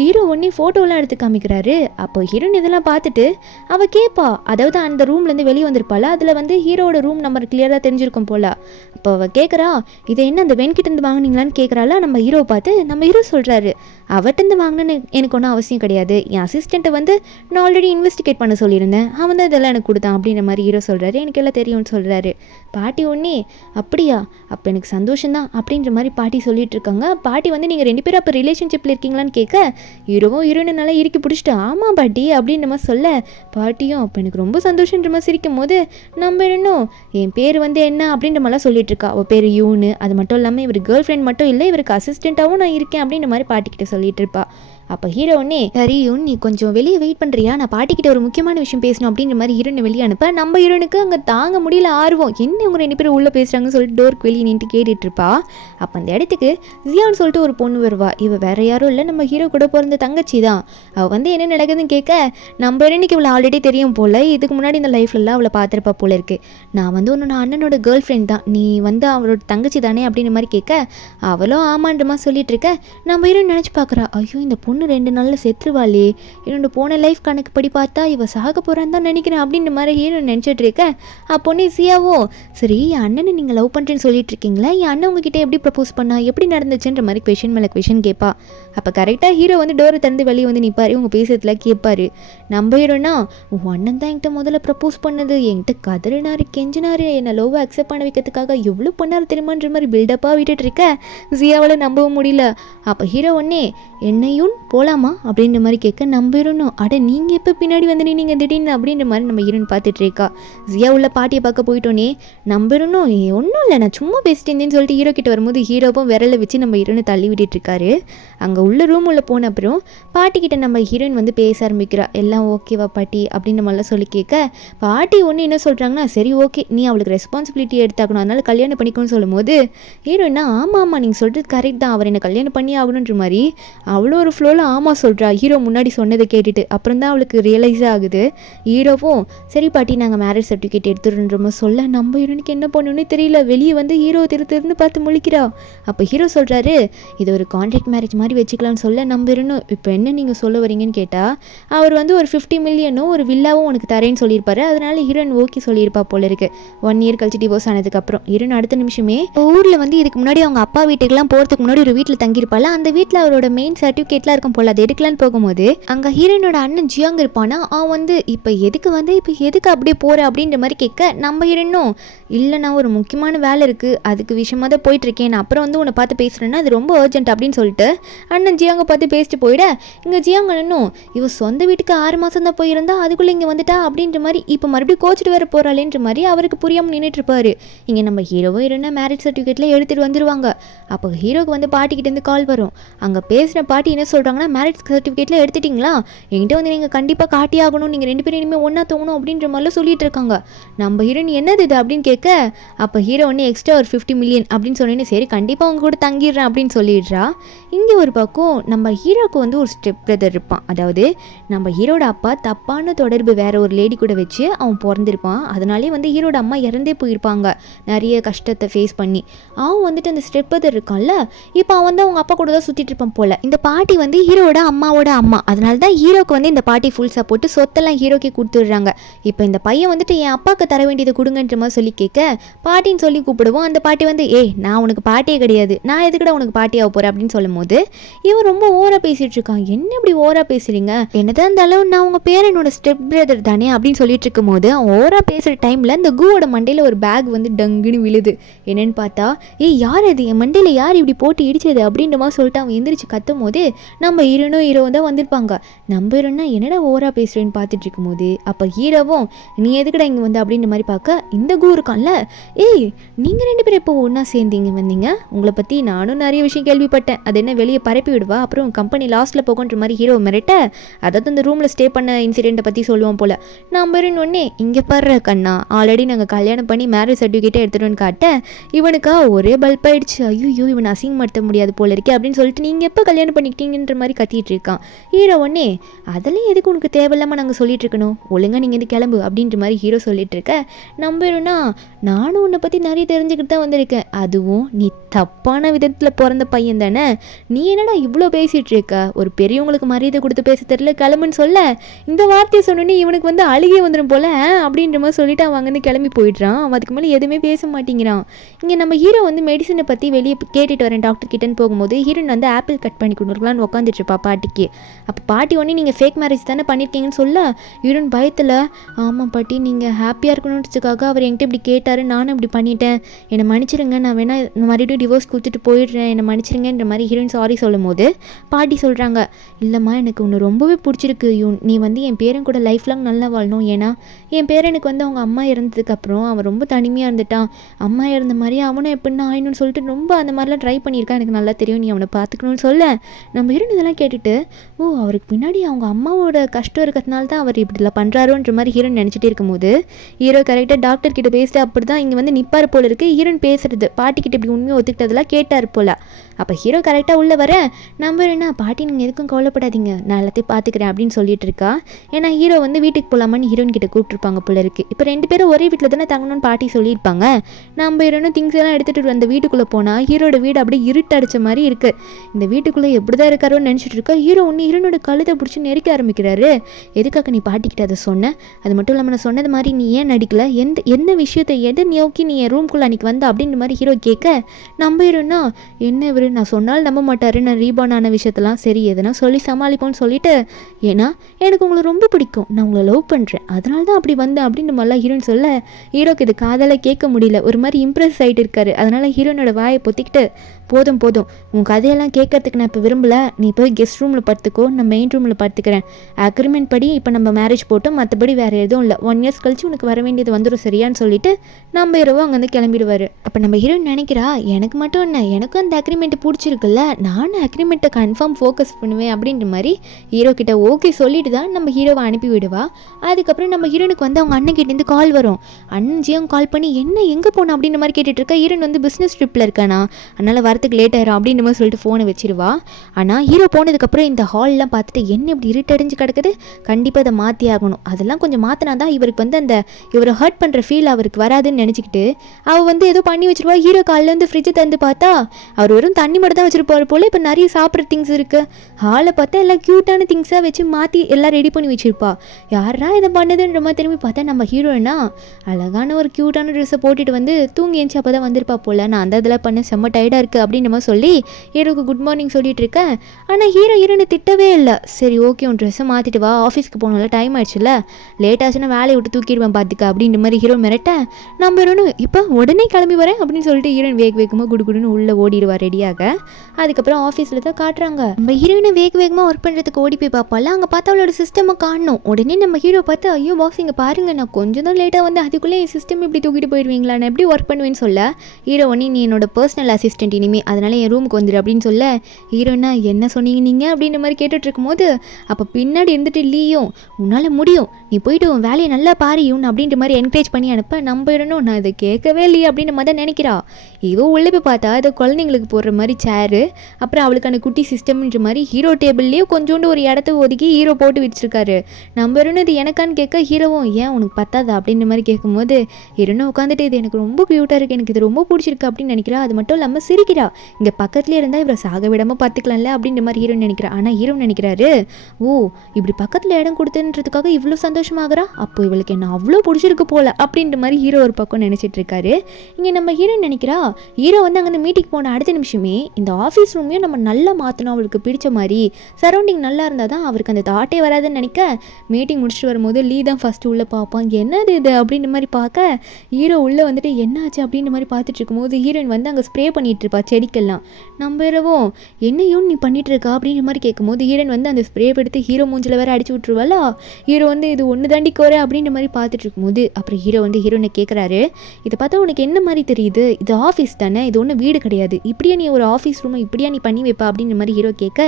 ஹீரோ ஒன்றே ஃபோட்டோலாம் எடுத்து காமிக்கிறாரு. அப்போ ஹீரோயின் இதெல்லாம் பார்த்துட்டு அவள் கேட்பா, அதாவது அந்த ரூம்லேருந்து வெளியே வந்திருப்பாள், அதில் வந்து ஹீரோட ரூம் நம்பர் கிளியராக தெரிஞ்சிருக்கும் போல். அப்போ அவள் கேட்குறா, இதை என்ன அந்த வெண்கிட்டேருந்து வாங்கினீங்களான்னு கேட்குறாள். நம்ம ஹீரோவை பார்த்து நம்ம ஹீரோ சொல்கிறாரு, அவர்கிட்டருந்து வாங்கினேன்னு எனக்கு ஒன்றும் அவசியம் கிடையாது, என் அசிஸ்டண்ட்டை வந்து நான் ஆல்ரெடி இன்வெஸ்டிகேட் பண்ண சொல்லியிருந்தேன், அவன் தான் இதெல்லாம் எனக்கு கொடுத்தான் அப்படின்ற மாதிரி ஹீரோ சொல்கிறாரு. எனக்கு எல்லாம் தெரியும்னு சொல்கிறாரு. பாட்டி ஒன்றே அப்படியா, அப்போ எனக்கு சந்தோஷம்தான் அப்படின்ற மாதிரி பாட்டி சொல்லிட்டு இருக்காங்க. பாட்டி வந்து நீங்கள் 2 பேரும் அப்போ ரிலேஷன்ஷிப்பில் இருக்கீங்களான்னு கேட்க, ஹீரோவும் ஹீரோயின் நல்லா இறுக்கி பிடிச்சிட்டு ஆமாம் பாட்டி அப்படின்ற மாதிரி சொல்ல, பாட்டியும் அப்போ எனக்கு ரொம்ப சந்தோஷன்ற மாதிரி சிரிக்கும் போது நம்ம இன்னும் என் பேர் வந்து என்ன அப்படின்ற மாதிரிலாம் சொல்லிட்டு இருக்கா, அவள் பேர் யூனு. அது மட்டும் இல்லாமல் இவர் கேர்ள் ஃப்ரெண்ட் மட்டும் இல்லை, இவருக்கு அசிஸ்டண்ட்டாகவும் நான் இருக்கேன் அப்படின்ற மாதிரி பாட்டிக்கிட்ட சொல்லிட்டு இருப்பா. அப்போ ஹீரோனே சரியும் நீ கொஞ்சம் வெளியே வெயிட் பண்ணுறியா, நான் பாட்டிக்கிட்ட ஒரு முக்கியமான விஷயம் பேசணும் அப்படின்ற மாதிரி ஹீரோனை வெளியே அனுப்ப நம்ம ஹீரோனுக்கு அங்கே தாங்க முடியல ஆர்வம். என்ன இவங்க 2 பேரும் உள்ளே பேசுகிறாங்கன்னு சொல்லிட்டு டோருக்கு வெளியே நின்று கேட்டுட்டு இருப்பா. அப்போ அந்த இடத்துக்கு ஜியான்னு சொல்லிட்டு ஒரு பொண்ணு வருவா. இவள் வேற யாரும் இல்லை, நம்ம ஹீரோ கூட பிறந்த தங்கச்சி தான். அவள் வந்து என்ன நடக்குதுன்னு கேட்க நம்ம ஹீரோனுக்கு இவளை ஆல்ரெடி தெரியும் போல், இதுக்கு முன்னாடி இந்த லைஃப்லலாம் அவளை பார்த்துருப்பா போல இருக்கு. நான் வந்து உன்னோட அண்ணனோட கேர்ள் ஃப்ரெண்ட் தான், நீ வந்து அவளோட தங்கச்சி தானே அப்படின்ற மாதிரி கேட்க அவளும் ஆமான்றமா சொல்லிட்டு இருக்க. நம்ம ஹீரோன் நினச்சி பார்க்குறா, ஐயோ இந்த பொண்ணு 2 நாளில் செத்துருவாளே, என்னோட போன லைஃப் கணக்கு படி பார்த்தா இவள் சாக போகிறான்னு தான் நினைக்கிறேன் அப்படின்ற மாதிரி ஹீரோ நினச்சிட்டு இருக்க. அப்போனே சியாவோ சரி என் அண்ணனை நீங்கள் லவ் பண்ணுறேன்னு சொல்லிட்டு இருக்கீங்களா, என் அண்ணன் உங்ககிட்ட எப்படி ப்ரப்போஸ் பண்ணா, எப்படி நடந்துச்சுன்ற மாதிரி கொஷின் மேலே கொஷின் கேட்பா. அப்போ கரெக்டாக ஹீரோ வந்து டோரை திறந்து வெளியே வந்து நிற்பார். இவங்க பேசுறதுல கேட்பாரு. நம்ம ஹீரோனா உன் அண்ணன் தான் என்கிட்ட முதல்ல ப்ரப்போஸ் பண்ணது, என்கிட்ட கதறினாரு கெஞ்சினாரு, என்னை லவ் அக்செப்ட் பண்ண வைக்கிறதுக்காக எவ்வளோ பண்ணாரு தெரியுமான்ற மாதிரி பில்டப்பாக விட்டுட்டு இருக்க. ஜியாவால் நம்பவும் முடியல. அப்போ ஹீரோ ஒன்னே என்னையும் போகலாமா அப்படின்ற மாதிரி கேட்க நம்ம ஹீரோனும் அட நீங்கள் எப்போ பின்னாடி வந்து நீங்கள் திடீர்னு அப்படின்ற மாதிரி நம்ம ஹீரோன் பார்த்துட்டு இருக்கா. ஜியா உள்ள பாட்டியை பார்க்க போயிட்டோன்னே நம்ம ஹீரோனும் ஒன்றும் இல்லை நான் சும்மா பேசிட்டு இருந்தேன்னு சொல்லிட்டு ஹீரோ கிட்ட வரும்போது ஹீரோவும் விரலை வச்சு நம்ம ஹீரோனை தள்ளி விட்டுட்டு இருக்காரு. அங்கே உள்ள ரூம் உள்ள போன அப்புறம் பாட்டிக்கிட்ட நம்ம ஹீரோயின் வந்து பேச ஆரம்பிக்கிறா. எல்லாம் ஓகேவா பாட்டி அப்படின்ற மாதிரிலாம் சொல்லி கேட்க பாட்டி ஒன்று என்ன சொல்கிறாங்கன்னா சரி ஓகே நீ அவளுக்கு ரெஸ்பான்சிபிலிட்டி எடுத்தாக்கணும், அதனால கல்யாணம் பண்ணிக்கணும்னு சொல்லும் போது ஹீரோயினா ஆமாம் ஆமாம் நீங்கள் சொல்கிறது கரெக்ட் தான், அவர் என்னை கல்யாணம் பண்ணி ஆகணுன்ற மாதிரி அவ்வளோ ஒரு ஃப்ளோவில் ஆமாம் சொல்கிறா. ஹீரோ முன்னாடி சொன்னதை கேட்டுட்டு அப்புறம் தான் அவளுக்கு ரியலைஸ் ஆகுது. ஹீரோவும் சரி பாட்டி நாங்கள் மேரேஜ் சர்டிஃபிகேட் எடுத்துருன்றோமோ சொல்ல நம்ம ஹீரோனுக்கு என்ன பண்ணணும்னு தெரியல. வெளியே வந்து ஹீரோ திருந்து பார்த்து முழிக்கிறா. அப்போ ஹீரோ சொல்கிறாரு இது ஒரு கான்ட்ராக்ட் மேரேஜ் மாதிரி வச்சுக்கலாம்னு சொல்ல நம்ம ஹீரோனும் இப்போ என்ன நீங்கள் சொல்ல வரீங்கன்னு கேட்டால் அவர் வந்து ஒரு 50 மில்லியனும் ஒரு வில்லாவும் உனக்கு தரேன்னு சொல்லியிருப்பாரு. அதனால ஹீரோயின் ஓகே சொல்லியிருப்பா போல இருக்கு. 1 இயர் கழிச்சு டிவோர்ஸ் ஆனதுக்கப்புறம் ஹீரோயின் அடுத்த நிமிஷமே ஊரில் வந்து இதுக்கு முன்னாடி அவங்க அப்பா வீட்டுக்கெல்லாம் போகிறதுக்கு முன்னாடி ஒரு வீட்டில் தங்கியிருப்பாள். அந்த வீட்டில் அவரோட மெயின் சர்டிஃபிகேட்லாம் இருக்கும் போல், அது எடுக்கலான்னு போகும்போது அங்கே ஹீரோனோட அண்ணன் ஜியாங் இருப்பானா. அவன் வந்து இப்போ எதுக்கு அப்படியே போகிற அப்படின்ற மாதிரி கேட்க நம்ம ஹீரோனும் இல்லை நான் ஒரு முக்கியமான வேலை இருக்குது அதுக்கு விஷயமாக தான் போயிட்டுருக்கேன், நான் அப்புறம் வந்து உன்னை பார்த்து பேசுகிறேன்னா அது ரொம்ப அர்ஜென்ட் அப்படின்னு சொல்லிட்டு அண்ணன் ஜியாங்க பார்த்து பேசிட்டு போயிட இங்கே ஜியாங் அண்ணனும் இவ சொந்த வீட்டுக்கு 6 மாதம் தான் போயிருந்தா அதுக்குள்ளே இங்கே வந்துட்டா அப்படின்ற மாதிரி இப்போ மறுபடியும் கோச்சிட்டு வர போகிறாளேன்ற மாதிரி அவருக்கு புரியாமல் நின்றுட்டு இருப்பாரு. இங்கே நம்ம ஹீரோனா மேரேஜ் சர்டிஃபிகேட்டில் எடுத்துகிட்டு வந்துடுவாங்க. அப்போ ஹீரோக்கு வந்து பாட்டிக்கிட்டேருந்து கால் வரும். அங்கே பேசுகிற பாட்டி என்ன சொல்கிறாங்கன்னா மேரேஜ் சர்டிஃபிகேட்டில் எடுத்துட்டிங்களா, என்கிட்ட வந்து நீங்கள் கண்டிப்பாக காட்டி ஆகணும், நீங்கள் 2 பேரும் இனிமேல் ஒன்றா தோணும் அப்படின்ற மாதிரிலாம் சொல்லிட்டு இருக்காங்க. நம்ம ஹீரோயின் என்னது இது அப்படின்னு கேட்க அப்போ ஹீரோ ஒன்று எக்ஸ்ட்ரா ஒரு 50 மில்லியன் அப்படின்னு சொன்னேன்னு சரி கண்டிப்பாக அவங்க கூட தங்கிடுறேன் அப்படின்னு சொல்லிடுறா. இங்கே ஒரு பக்கம் நம்ம ஹீரோக்கு வந்து ஒரு ஸ்டெப் பிரதர் இருப்பான். அதாவது நம்ம ஹீரோட அப்பா தப்பான தொடர்பு வேற ஒரு லேடி கூட வச்சு அவன் பிறந்திருப்பான். அதனாலே வந்து ஹீரோட அம்மா இறந்தே போயிருப்பாங்க நிறைய கஷ்டத்தை ஃபேஸ் பண்ணி. அவன் வந்துட்டு அந்த ஸ்டெப் பிரதர் இருக்கான்ல, இப்போ அவன் வந்து அவங்க அப்பா கூட தான் சுற்றிட்டு இருப்பான் போல. இந்த பாட்டி வந்து ஹீரோட அம்மாவோட அம்மா, அதனால தான் ஹீரோக்கு வந்து இந்த பாட்டி ஃபுல் சப்போர்ட்டு சொத்தெல்லாம் ஹீரோக்கே கொடுத்துடுறாங்க. இப்போ இந்த பையன் வந்துட்டு என் அப்பாவுக்கு தர வேண்டியதை கொடுங்கன்ற மாதிரி சொல்லி கேட்க பாட்டின்னு சொல்லி கூப்பிடுவோம். அந்த பாட்டி வந்து நான் உனக்கு பாட்டியே கிடையாது, நான் எதுக்கட உனக்கு பாட்டியாக போகிறேன் அப்படின்னு சொல்லும் போது இவன் ரொம்ப ஓவராக பேசிகிட்டு இருக்கான். என்ன இப்படி ஓவராக பேசுகிறீங்க, என்னதான் இருந்தாலும் நான் உங்கள் பேரனோட ஸ்டெப் பிரதர் தானே அப்படின்னு சொல்லிட்டு இருக்கும் போது அவன் ஓவராக பேசுகிற டைமில் இந்த கூவோட மண்டையில் ஒரு பேக் வந்து டங்குன்னு விழுது. என்னன்னு பார்த்தா யார் அது, என் மண்டையில் யார் இப்படி போட்டு இடிச்சது அப்படின்ற மாதிரி சொல்லிட்டு அவன் எந்திரிச்சு கத்தும் போது நம்ம ஹீரோவும் தான் வந்திருப்பாங்க. நம்ம ஹீரோனா என்னடா ஓவராக பேசுகிறேன்னு பார்த்துட்டு இருக்கும் போது அப்போ ஹீரோவும் நீ எதுக்கடா இங்கே வந்து அப்படின்ற மாதிரி பார்க்க இந்த கூ இருக்கான்ல, நீங்கள் 2 பேரும் இப்போ ஒன்றா சேர்ந்தீங்க வந்தீங்க, உங்களை பற்றி நானும் நிறைய விஷயம் கேள்விப்பட்டேன், அது என்ன வெளியே பரப்பி விடுவா அப்புறம் கம்பெனி லாஸ்ட்டில் போகன்ற மாதிரி ஹீரோ மிரட்ட அதாவது இந்த ரூமில் ஸ்டே பண்ண இன்சிடெண்ட்டை பற்றி சொல்லுவோம் போல். நான் ஒன்னே இங்கே படுற கண்ணா ஆல்ரெடி நாங்கள் கல்யாணம் பண்ணி மேரேஜ் சர்டிஃபிகேட்டே எடுத்துகிட்டு காட்ட இவனுக்கா ஒரே பல்ப் ஆயிடுச்சு. ஐயோ இவன் அசிங்கப்படுத்த முடியாது போல இருக்கே அப்படின்னு சொல்லிட்டு நீங்கள் எப்போ கல்யாணம் பண்ணிக்கிட்டீங்கன்ற மாதிரி கத்திட்டு இருக்கான். ஹீரோ ஒன்னே அதெல்லாம் எதுக்கு உனக்கு தேவையில்லாமல் நாங்கள் சொல்லிட்டு இருக்கணும், ஒழுங்காக நீங்கள் இது கிளம்பு அப்படின்ற மாதிரி ஹீரோ சொல்லிட்டு இருக்க. நம்புறோன்னா நானும் உன்னை பற்றி நிறைய தெரிஞ்சுக்கிட்டு தான் வந்திருக்கேன், அதுவும் நீ தப்பான விதத்தில் பிறந்த பையன் தானே, நீ என்னடா இவ்வளோ பேசிகிட்டு இருக்க, ஒரு பெரியவங்களுக்கு மரியாதை கொடுத்து பேச தெரியல கிளம்புன்னு சொல்ல இந்த வார்த்தையை சொன்னோன்னே இவனுக்கு வந்து அழுகே வந்துடும் போல அப்படின்ற மாதிரி சொல்லிட்டு அவன் அங்கேருந்து கிளம்பி போயிடுறான். அவன் அதுக்கு மேலே எதுவுமே பேச மாட்டேங்கிறான். இங்கே நம்ம ஹீரோ வந்து மெடிசனை பற்றி வெளியே கேட்டுட்டு வரேன் டாக்டர் கிட்டன்னு போகும்போது ஹீரோன் வந்து ஆப்பிள் கட் பண்ணி கொடுக்கலான்னு உட்காந்து உட்காந்துட்ருப்பா பாட்டிக்கு. அப்போ பாட்டி ஒன்று நீங்கள் ஃபேக் மேரேஜ் தானே பண்ணியிருக்கீங்கன்னு சொல்ல ஹீரோயின் பயத்தில் ஆமாம் பாட்டி நீங்கள் ஹாப்பியாக இருக்கணுன்றதுக்காக அவர் என்கிட்ட இப்படி கேட்டார், நானும் இப்படி பண்ணிட்டேன், என்னை மன்னிச்சிருங்க, நான் வேணா மறுபடியும் டிவோர்ஸ் கொடுத்துட்டு போயிடுறேன், என்னை மன்னிச்சிருங்கன்ற மாதிரி ஹீரோயின் சாரி சொல்லும் போது பாட்டி சொல்கிறாங்க இல்லைம்மா எனக்கு ஒன்று ரொம்பவே பிடிச்சிருக்கு நீ வந்து என் பேரன் கூட லைஃப் லாங் நல்லா வாழணும். ஏன்னா என் பேரனுக்கு வந்து அவங்க அம்மா இறந்ததுக்கப்புறம் அவன் ரொம்ப தனிமையாக இருந்துட்டான், அம்மா இறந்த மாதிரி அவனும் எப்படின்னா ஆயினும்னு சொல்லிட்டு ரொம்ப அந்த மாதிரிலாம் ட்ரை பண்ணியிருக்கான், எனக்கு நல்லா தெரியும், நீ அவனை பார்த்துக்கணும்னு சொல்ல நம்ம ஹீரோயின் இதெல்லாம் கேட்டுட்டு ஓ அவருக்கு பின்னாடி அவங்க அம்மாவோட கஷ்டம் இருக்கிறதுனால தான் அவர் இப்படிலாம் பண்ணுறாரோன்ற மாதிரி ஹீரோயின் நினச்சிட்டே இருக்கும்போது ஹீரோ கரெக்டாக டாக்டர் கிட்ட பேசிட்டு அப்படி தான் இங்கே வந்து நிற்பார் போல இருக்குது. ஹீரோயின் பேசுறது பாட்டிக்கிட்ட இப்படி உண்மையை ஒத்துக்கிட்டதெல்லாம் கேட்டார் போல். அப்போ ஹீரோ கரெக்டாக உள்ளே வர நம்பர் என்ன பாட்டி நீங்கள் எதுக்கும் கவலைப்படாதீங்க, நான் எல்லாத்தையும் பார்த்துக்கிறேன் அப்படின்னு சொல்லிட்டு இருக்கா. ஏன்னா ஹீரோ வந்து வீட்டுக்கு போகலாமான்னு ஹீரோயின் கிட்ட கூப்பிட்டுருப்பாங்க போல இருக்குது. இப்போ 2 பேரும் ஒரே வீட்டில் தானே தங்கணும்னு பாட்டி சொல்லியிருப்பாங்க. நம்ம ஹீரோனும் திங்ஸ் எல்லாம் எடுத்துகிட்டு அந்த வீட்டுக்குள்ளே போனால் ஹீரோட வீடு அப்படியே இருட்டடிச்ச மாதிரி இருக்குது. இந்த வீட்டுக்குள்ளே எப்படி தான் இருக்காரோன்னு நினச்சிட்டு இருக்கா. ஹீரோ ஒன்று ஹீரோனோட கழுத்தை பிடிச்சி நெருக்க ஆரம்பிக்கிறாரு. எதுக்காக நீ பாட்டிக்கிட்ட அதை சொன்ன, அது மட்டும் இல்லாமல் நான் சொன்னது மாதிரி நீ ஏன் நடிக்கல, எந்த விஷயத்தை எதை நோக்கி நீ என் ரூம்குள்ளே அன்றைக்கி வந்த அப்படின்ற மாதிரி ஹீரோ கேட்க நம்ம ஹீரோனா என்ன இவர் நான் சொன்னாலும் நம்ப மாட்டாரு, நான் ரீபான் ஆன விஷயத்தெல்லாம் சரி எதனா சொல்லி சமாளிப்போன்னு சொல்லிட்டு ஏன்னா எனக்கு உங்களை ரொம்ப பிடிக்கும், நான் உங்களை லவ் பண்ணுறேன், அதனால தான் அப்படி வந்தேன் அப்படின்னு மாதிரிலாம் ஹீரோன்னு சொல்ல ஹீரோக்கு இது காதலை கேட்க முடியல, ஒரு மாதிரி இம்ப்ரெஸ் ஆகிட்டு இருக்காரு. அதனால் ஹீரோனோட வாயை பொத்திக்கிட்டு போதும் உன் கதையெல்லாம் கேட்கறதுக்கு நான் இப்போ விரும்பலை, நீ போய் கெஸ்ட் ரூமில் படுத்துக்கோ, நான் மெயின் ரூமில் படுத்துக்கிறேன், அக்ரிமெண்ட் படி இப்போ நம்ம மேரேஜ் போட்டோம், மற்றபடி வேறு எதுவும் இல்லை, 1 இயர்ஸ் கழிச்சு உனக்கு வர வேண்டியது வந்துடும் சரியான்னு சொல்லிட்டு நம்ம ஹீரோவும் அங்கேருந்து கிளம்பிடுவார். அப்போ நம்ம ஹீரோயின் நினைக்கிறா எனக்கு மட்டும் என்ன எனக்கும் அந்த அக்ரிமெண்ட்டை பிடிச்சிருக்குல்ல, நானும் அக்ரிமெண்ட்டை கன்ஃபார்ம் ஃபோக்கஸ் பண்ணுவேன் அப்படின்ற மாதிரி ஹீரோ கிட்ட ஓகே சொல்லிட்டு தான் நம்ம ஹீரோவை அனுப்பி விடுவா. அதுக்கப்புறம் நம்ம ஹீரோனுக்கு வந்து அவங்க அண்ணன் கிட்டேருந்து கால் வரும். அண்ணன் ஜியம் கால் பண்ணி என்ன எங்கே போனோம் அப்படின்ற மாதிரி கேட்டுட்டு இருக்கா. ஹீரோன் வந்து பிஸ்னஸ் ட்ரிப்பில் இருக்கானா, அதனால் வரத்துக்கு லேட் ஆயிரும் அப்படின்ற மாதிரி சொல்லிட்டு ஃபோனை வச்சிருவா. ஆனால் ஹீரோ போனதுக்கப்புறம் இந்த ஹால்லாம் பார்த்துட்டு என்ன இப்படி இருட்டடைஞ்சு கிடக்குது, கண்டிப்பாக அதை மாற்றி ஆகணும், அதெல்லாம் கொஞ்சம் மாற்றினா தான் இவருக்கு வந்து அந்த இவரை ஹர்ட் பண்ணுற ஃபீல் அவருக்கு வராதுன்னு நினச்சிக்கிட்டு அவள் வந்து ஏதோ பண்ணி வச்சிருவா. ஹீரோ காலிலேருந்து ஃப்ரிட்ஜை தந்து பார்த்தா அவர் வெறும் தண்ணி மட்டும் தான் வச்சிருப்பாரு போல். இப்போ நிறைய சாப்பிட்ற திங்ஸ் இருக்குது, ஹாலை பார்த்தா எல்லாம் க்யூட்டான திங்ஸாக வச்சு மாற்றி எல்லாம் ரெடி பண்ணி வச்சுருப்பா. யாரா இதை பண்ணதுன்ற மாதிரி திரும்பி பார்த்தா நம்ம ஹீரோயினா அழகான ஒரு க்யூட்டான ட்ரெஸ்ஸை போட்டுட்டு வந்து தூங்கி எழுந்துச்சு அப்போ தான் வந்திருப்பா போல். நான் அந்த இதில் பண்ண செம்ம டயர்டாக இருக்குது அப்படின்ற மாதிரி சொல்லி ஹீரோக்கு குட் மார்னிங் சொல்லிட்டு இருக்கேன். ஆனால் ஹீரோனை திட்டவே இல்லை. சரி ஓகே உன் ட்ரெஸ்ஸை மாற்றிட்டு வா, ஆஃபீஸ்க்கு போகணும்ல, டைம் ஆயிடுச்சுல, லேட் ஆச்சுன்னா வேலையை விட்டு தூக்கிடுவேன் பார்த்துக்க அப்படின்ற மாதிரி ஹீரோ மிரட்ட நம்ம ஹீரோனும் இப்போ உடனே கிளம்பி வரேன் அப்படின்னு சொல்லிட்டு ஹீரோயின் வேகமாக குடுகுடுன்னு உள்ளே ஓடிடுவா ரெடியாக. அதுக்கப்புறம் ஆஃபீஸில் தான் காட்டுறாங்க நம்ம ஹீரோயினை வேகமாக ஒர்க் பண்ணுறதுக்கு ஓடி போய் பார்ப்பால. அங்கே பார்த்தா அவளோட சிஸ்டமை காணணும். உடனே நம்ம ஹீரோ பார்த்து ஐயோ பாஸ் இங்கே பாருங்க, நான் கொஞ்சம் தான் லேட்டாக வந்து அதுக்குள்ளே என் சிஸ்டம் இப்படி தூக்கிட்டு போயிடுவீங்களா, நான் எப்படி ஒர்க் பண்ணுவேன்னு சொல்ல ஹீரோ ஒன்னே நீ என்னோட பர்சனல் அசிஸ்டன்ட் இனிமே, அதனால என் ரூமுக்கு வந்துடு அப்படின்னு சொல்ல ஹீரோனா என்ன சொன்னீங்க நீங்கள் அப்படின்ற மாதிரி கேட்டுட்டு இருக்கும்போது அப்போ பின்னாடி இருந்துட்டு லீயும் உன்னால் முடியும், நீ போயிட்டு உன் வேலையை நல்லா பாரியும் அப்படின்ற மாதிரி என்கரேஜ் பண்ணி அனுப்ப நம்பிடணும். நான் இதை கேட்கவே இல்லையே அப்படின்ற மாதிரி தான் நினைக்கிறா. இவோ உள்ளே போய் பார்த்தா அதை குழந்தைங்களுக்கு போடுற மாதிரி சேரு, அப்புறம் அவளுக்கான குட்டி சிஸ்டம்ன்ற மாதிரி ஹீரோ டேபிள்லேயே கொஞ்சோண்டு ஒரு இடத்த ஒதுக்கி ஹீரோ போட்டு வச்சிருக்காரு. நம்பருன்னு இது எனக்கான்னு கேட்க ஹீரோவும் ஏன் உனக்கு பத்தாதா அப்படின்ற மாதிரி கேட்கும்போது ஹீரோனை உட்காந்துட்டு இது எனக்கு ரொம்ப க்யூட்டாக இருக்குது, எனக்கு இது ரொம்ப பிடிச்சிருக்கு அப்படின்னு நினைக்கிறா. அது மட்டும் இல்லாமல் சிரிக்கிறா. இங்கே பக்கத்துலேயே இருந்தால் இவரை சாக விடாமல் பார்த்துக்கலாம்ல அப்படின்ற மாதிரி ஹீரோ நினைக்கிறா. ஆனால் ஹீரோ நினைக்கிறாரு ஓ இப்படி பக்கத்தில் இடம் கொடுத்துன்றதுக்காக இவ்வளோ சந்தோஷமாகறா, அப்போ இவளுக்கு என்ன அவ்வளோ பிடிச்சிருக்கு போல அப்படின்ற மாதிரி ஹீரோ ஒரு பக்கம் நினச்சிட்டு இருக்காரு. இங்கே நம்ம ஹீரோ நினைக்கிறா ஹீரோ வந்து அங்கே மீட்டிங் போன அடுத்த நிமிஷமே இந்த ஆஃபீஸ் ரூமையும் நம்ம நல்லா மாற்றணும், அவளுக்கு பிடிச்ச மாதிரி சரௌண்டிங் நல்லா இருந்தால் தான் அவருக்கு அந்த தாட்டே வராதுன்னு நினைக்க மீட்டிங் முடிச்சுட்டு வரும்போது லீ தான் ஃபஸ்ட்டு உள்ளே பார்ப்பான். என்னது இது அப்படின்ற மாதிரி பார்க்க ஹீரோ உள்ளே வந்துட்டு என்னாச்சு அப்படின்ற மாதிரி பார்த்துட்டு இருக்கும்போது ஹீரோயின் வந்து அங்கே ஸ்ப்ரே பண்ணிட்டு இருப்பா செடிக்கெல்லாம். நம்ம இரவும் என்னையும் நீ பண்ணிட்டு இருக்கா அப்படின்ற மாதிரி கேட்கும்போது ஹீரோயின் வந்து அந்த ஸ்ப்ரே எடுத்து ஹீரோ மூஞ்சில் வேற அடிச்சு விட்டுருவாளா. ஹீரோ வந்து இது ஒன்று தாண்டி கோர அப்படின்ற மாதிரி பார்த்துட்டு இருக்கும்போது அப்புறம் ஹீரோ வந்து ஹீரோனை கேட்குறாரு இதை பார்த்தா உனக்கு என்ன மாதிரி தெரியுது, இது ஆஃபீஸ் தானே, இது ஒன்றும் வீடு கிடையாது, இப்படியே நீ ஒரு ஆஃபீஸ் ரூமை இப்படியா நீ பண்ணி வைப்பா அப்படின்ற மாதிரி ஹீரோ கேட்க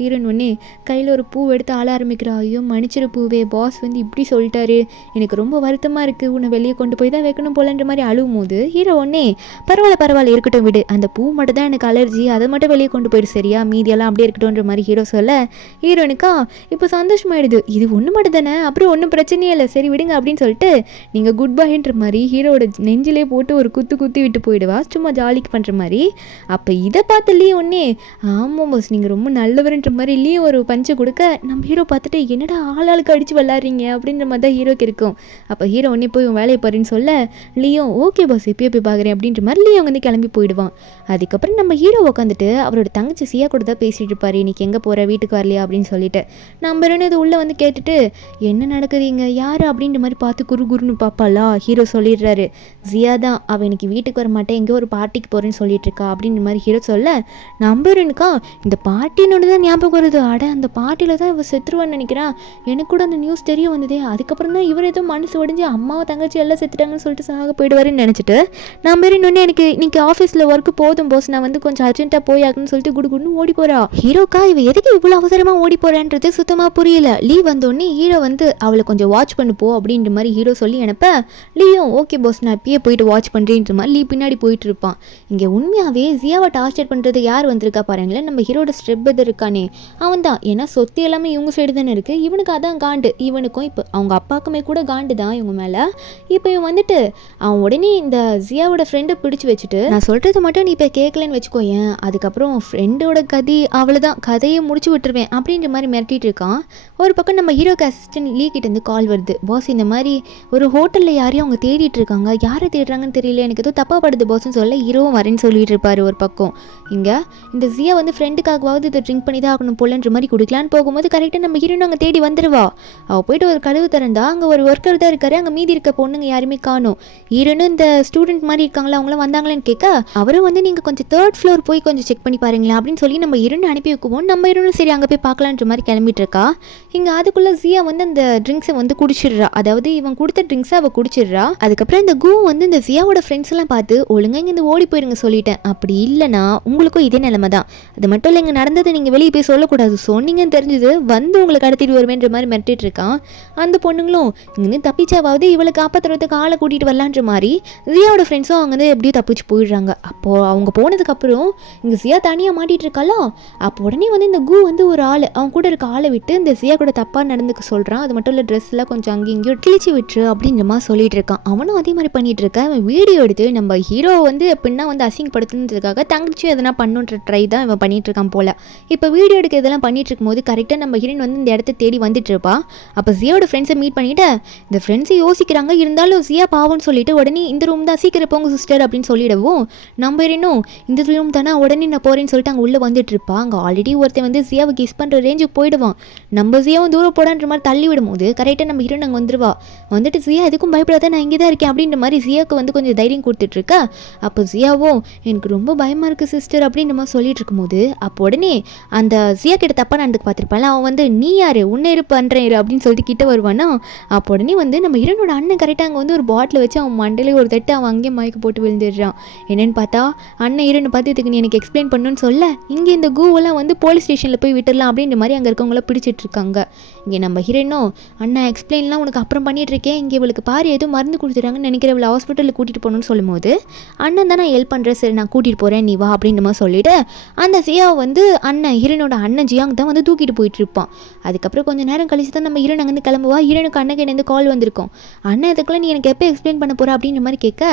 ஹீரோயின் ஒன்று கையில் ஒரு பூ எடுத்து ஆள ஆரம்பிக்கிறா. ஐயோ மன்னிச்சிரு பூவே, பாஸ் வந்து இப்படி சொல்லிட்டாரு, எனக்கு ரொம்ப வருத்தமாக இருக்குது, உன்னை வெளியே கொண்டு போய் தான் வைக்கணும் போலன்ற மாதிரி அழுவும் போது ஹீரோ ஒன்னே பரவாயில்ல இருக்கட்டும் விடு, அந்த பூ மட்டும் தான் எனக்கு அலர்ஜி, அதை மட்டும் வெளியே கொண்டு போயிடு சரியா, மீதியெல்லாம் அப்படியே இருக்கட்டும்ன்ற மாதிரி ஹீரோ சொல்ல ஹீரோனுக்கா இப்போ சந்தோஷமாயிடுது, இது ஒன்று மட்டும் தானே அப்புறம் ஒன்றும் பிரச்சனையே இல்லை சரி விடுங்க அப்படின்னு சொல்லிட்டு நீங்கள் குட் பைன்ற மாதிரி ஹீரோட நெஞ்சிலே போட்டு ஒரு குத்தி விட்டு போயிடுவா சும்மா ஜாலிக்கு பண்ணுற மாதிரி. அப்போ இதை பார்த்து லீ ஒன்னே ஆமாம் பாஸ் நீங்கள் ரொம்ப நல்லவர்ன்ற மாதிரி லீ ஒரு பஞ்சை கொடுக்க நம்ம ஹீரோ பார்த்துட்டு என்னடா ஆளாளுக்கு அடித்து விளாட்றீங்க அப்படின்ற மாதிரி தான் ஹீரோக்கு இருக்கும். அப்போ ஹீரோ ஒன்னே போய் வேலையை பாருன்னு சொல்ல லீயும் ஓகே பாஸ் இப்பயே போய் பார்க்குறேன் அப்படின்ற மாதிரி லீயும் வந்து கிளம்பி போயிடுவான். அதுக்கப்புறம் நம்ம ஹீரோ உட்காந்துட்டு அவரோட தங்கச்சி சியா கூட தான் பேசிகிட்டு இருப்பார், இன்னைக்கு எங்கே போகிற, வீட்டுக்கு வரலையா அப்படின்னு சொல்லிட்டு. நம்பர் ஒன்று இது உள்ளே வந்து கேட்டுட்டு என்ன நடக்குதுங்க யார் அப்படின்ற மாதிரி பார்த்து குறுன்னு பார்ப்பாளா. ஹீரோ சொல்லிடுறாரு, ஜியா தான், அவள் இன்னைக்கு வீட்டுக்கு வர மாட்டேன், எங்கேயோ ஒரு பார்ட்டிக்கு போகிறேன்னு சொல்லிட்டு இருக்கா அப்படின்ற மாதிரி ஹீரோ சொல்ல, நம்பர் ஒன்றுக்கா இந்த பார்ட்டினோட தான் ஞாபகம் வருது. அட அந்த பார்ட்டியில் தான் இவள் செத்துருவான்னு நினைக்கிறான், எனக்கு கூட அந்த நியூஸ் தெரிய வந்ததே. அதுக்கப்புறம் தான் இவர் ஏதோ மனசு உடஞ்சி அம்மாவை தங்கச்சி எல்லாம் செத்துட்டாங்கன்னு சொல்லிட்டு சாக போயிடுவாருன்னு நினச்சிட்டு, நம்பர் இன்னொன்று எனக்கு இன்னைக்கு ஆஃபீஸில் ஒர்க்கு போதும் போஸ், நான் வந்து கொஞ்சம் அர்ஜென்ட்டாக போய் ஆகுன்னு சொல்லிட்டு குடுன்னு ஓடி போகிறா. ஹீரோக்கா இவ எதுக்கு இவ்வளோ அவசரமாக ஓடி போகிறான்றது சுத்தமாக புரியல. லீவ் வந்தோடனே ஹீரோ வந்து அவளை கொஞ்சம் வாட்ச் பண்ணு போ அப்படின்ற மாதிரி ஹீரோ சொல்லி அனுப்ப, லீயும் ஓகே போஸ் நான் இப்பயே போயிட்டு வாட்ச் பண்ணுறேன்ற மாதிரி லீ பின்னாடி போயிட்டு இருப்பான். இங்கே உண்மையாகவே ஜியாவை டார்ச்சர் பண்ணுறது யார் வந்திருக்கா பாருங்களேன், நம்ம ஹீரோட ஸ்டெப் பதர் இருக்கானே அவன் தான். ஏன்னா சொத்து எல்லாமே இவங்க சைடு தானே இருக்குது, இவனுக்கு அதான் காண்டு, இவனுக்கும் இப்போ அவங்க அப்பாக்குமே கூட காண்டு தான் இவங்க மேலே. இப்போ இவன் வந்துட்டு அவன் உடனே இந்த ஜியாவோட ஃப்ரெண்டை பிடிச்சி வச்சுட்டு, நான் சொல்கிறது மட்டும் நீ இப்போ கேட்கலன்னு வச்சுக்கோ, ஏன் அதுக்கப்புறம் ஃப்ரெண்டோட அவ்வளோதான் கதையை முடிச்சு விட்டுருவேன் அப்படின்ற மாதிரி மிரட்டிட்டு இருக்கான். ஒரு பக்கம் நம்ம ஹீரோக்கு அசிஸ்டன்ட் லீ கிட்டேருந்து கால் வருது, பாஸ் இந்த மாதிரி ஒரு ஹோட்டலில் யாரையும் அவங்க தேடிட்டு இருக்காங்க, யாரை தேடுறாங்கன்னு தெரியல, எனக்கு ஏதோ தப்பாக படுது பாஸ்ன்னு சொல்ல ஹீரோவும் வரேன்னு சொல்லிட்டு இருப்பாரு. ஒரு பக்கம் இங்கே இந்த ஜியா வந்து ஃப்ரெண்டுக்காகவாவது இதை ட்ரிங்க் பண்ணி தான் ஆகணும் போலன்ற மாதிரி குடிக்கலான்னு போகும்போது கரெக்டாக நம்ம ஹீரோன்னு அங்கே தேடி வந்துடுவா. அவள் போயிட்டு ஒரு கதவு திறந்தா அங்கே ஒரு ஒர்க்கர் தான் இருக்காரு, அங்கே மீதி இருக்க பொண்ணுங்க யாருமே காணும். ஹீரோன்னு இந்த ஸ்டூடெண்ட் மாதிரி இருக்காங்களா அவங்களாம் வந்தாங்களான்னு கேட்க, அவரும் வந்து நீங்கள் கொஞ்சம் 3rd ஃப்ளோர் போய் கொஞ்சம் செக் பண்ணி பாருங்களேன் அப்படின்னு சொல்லி நம்ம ஹீரோன்னு அனுப்பி வைக்குவோம். நம்ம ஹீரோன்னு சரி அங்கே போய் பார்க்கலான்ற மாதிரி கிளம்பிட்டு இருக்கா. இங்கே அதுக்குள்ளே ஜியா வந்து அந்த ட்ரிங்க்ஸை வந்து குடிச்சிடுறா, அதாவது இவன் கொடுத்த ட்ரிங்க்ஸை அவள் குடிச்சிடுறா. அதுக்கப்புறம் இந்த கூ வந்து இந்த ஜியாவோட ஃப்ரெண்ட்ஸ் எல்லாம் பார்த்து ஒழுங்காக இங்கே ஓடி போயிருங்க சொல்லிட்டேன், அப்படி இல்லைனா உங்களுக்கும் இதே நிலைமை தான், அது மட்டும் இல்லை இங்கே நடந்தது நீங்கள் வெளியே போய் சொல்லக்கூடாது, சொன்னீங்கன்னு தெரிஞ்சது வந்து உங்களை கடத்திட்டு வருவேன்ற மாதிரி மிரட்டிட்டு இருக்கான். அந்த பொண்ணுங்களும் இங்கேருந்து தப்பிச்சாவது இவளை காப்பாற்றுறதுக்கு ஆளை கூட்டிகிட்டு வரலான்ற மாதிரி ஜியாவோட ஃப்ரெண்ட்ஸும் அவங்க வந்து எப்படியோ தப்பிச்சு போயிடுறாங்க. அப்போது அவங்க போனதுக்கப்புறம் இங்கே ஜியா தனியாக மாட்டிகிட்டு இருக்காளா, அப்போ உடனே வந்து இந்த கூ வந்து ஒரு ஆள் அவன் கூட இருக்க ஆளை விட்டு இந்த ஜியா கூட தப்பாக நடந்துக்க சொல்கிறான். அது மட்டும் இல்லை ட்ரெஸ்லாம் கொஞ்சம் அங்கேயும் இங்கேயும் கிழிச்சு விட்டுரு அப்படின்ற மாதிரி சொல்லிட்டு இருக்கான். அவனும் அதே மாதிரி பண்ணிட்டு இருக்கான். அவன் வீடியோ எடுத்து நம்ம ஹீரோ வந்து எப்படின்னா வந்து அசிங்கப்படுத்துனதுக்காக தங்கச்சி எதனா பண்ணுன்ற ட்ரை தான் இவன் பண்ணிட்டு இருக்கான் போல. இப்போ வீடியோ எடுக்க இதெல்லாம் பண்ணிட்டு இருக்கும்போது கரெக்டாக நம்ம ஹீரோயின் வந்து இந்த இடத்த தேடி வந்துட்டு இருப்பா. அப்போ ஜியாவோட ஃப்ரெண்ட்ஸை மீட் பண்ணிட்டு இந்த ஃப்ரெண்ட்ஸை யோசிக்கிறாங்க, இருந்தாலும் ஜியா பாவம்னு சொல்லிட்டு உடனே இந்த ரூம் தான் சீக்கிரம் போங்க சிஸ்டர் அப்படின்னு சொல்லிடுவோம். நம்ம ஹீரோனும் இந்த ரூம் தானே உடனே நான் போறேன்னு சொல்லிட்டு அங்கே உள்ளே வந்துட்டு இருப்பா. அங்கே ஆல்ரெடி ஒருத்தன் வந்து ஜியாவை கிஸ் பண்ணுற ரேஞ்சுக்கு போயிடுவான். நம்ம ஜியாவும் தூரம் போடான்ற மாதிரி தள்ளி விடும்போது கரெக்டாக நம்ம ஹீரோன் அங்கே வந்துடுவா. வந்துட்டு ஜியா எதுக்கும் பயப்படாத நான் இங்கே தான் இருக்கேன் அப்படின்ற மாதிரி ஜியாவுக்கு வந்து கொஞ்சம் தைரியம் கொடுத்துட்ருக்கா. அப்போ ஜியாவும் எனக்கு ரொம்ப பயமாக இருக்குது சிஸ்டர் அப்படின்ற மாதிரி சொல்லிட்டு இருக்கும்போது அப்போ உடனே அந்த ஜியா கிட்ட தப்பாக நடந்துக்கு பார்த்துருப்பாள். அவன் வந்து நீ யார் உன்னை இரு பண்ணுறேன் அப்படின்னு சொல்லிட்டு கிட்ட வருவானா. அப்போ உடனே வந்து நம்ம ஹீரோனோட அண்ணன் கரெக்டாக அங்கே வந்து ஒரு பாட்டில் வச்சு அவன் மண்டையிலே ஒரு தட்டு அவன் அங்கேயே மயக்க போட்டு விழுந்துடுறான். என்னென்னு பார்த்தா அண்ணன் ஹீரோனை பார்த்து இதுக்கு நீ எனக்கு எக்ஸ்பிளைன் பண்ணணும்னு சொல்ல இங்கே இந்த கூவெல்லாம் வந்து போலீஸ் ஸ்டேஷனில் போய் விட்டுடலாம் அப்படின்ற மாதிரி அங்கே இருக்கவங்கள பிடிச்சிட்டு இருக்காங்க. இங்கே நம்ம ஹீரோனும் அண்ணா எக்ஸ்பிளைன்லாம் உனக்கு அப்புறம் பண்ணிட்டு இருக்கேன், இங்கே இவளுக்கு பாரு ஏதோ மருந்து கொடுத்துட்டாங்கன்னு நினைக்கிற இவளை ஹாஸ்பிட்டலில் கூட்டிகிட்டு போகணும்னு சொல்லும்போது அண்ணன் தான் நான் ஹெல்ப் பண்ணுறேன், சரி நான் கூட்டிகிட்டு போகிறேன் நீ வா அப்படின்ற மாதிரி சொல்லிவிட்டு அந்த ஜியாவை வந்து அண்ணன் ஹீரோனோட அண்ணன் ஜியாங் தான் வந்து தூக்கிட்டு போயிட்டு இருப்பான். அதுக்கப்புறம் கொஞ்சம் நேரம் கழிச்சு தான் நம்ம ஹீரோன் அங்கேருந்து கிளம்புவா. ஹீரோனுக்கு அண்ணன் கிட்ட கால் வந்திருக்கும். அண்ணன் இதுக்குள்ள நீ எனக்கு எப்போ எக்ஸ்பிளைன் பண்ண போகிற அப்படின்ற மாதிரி கேட்க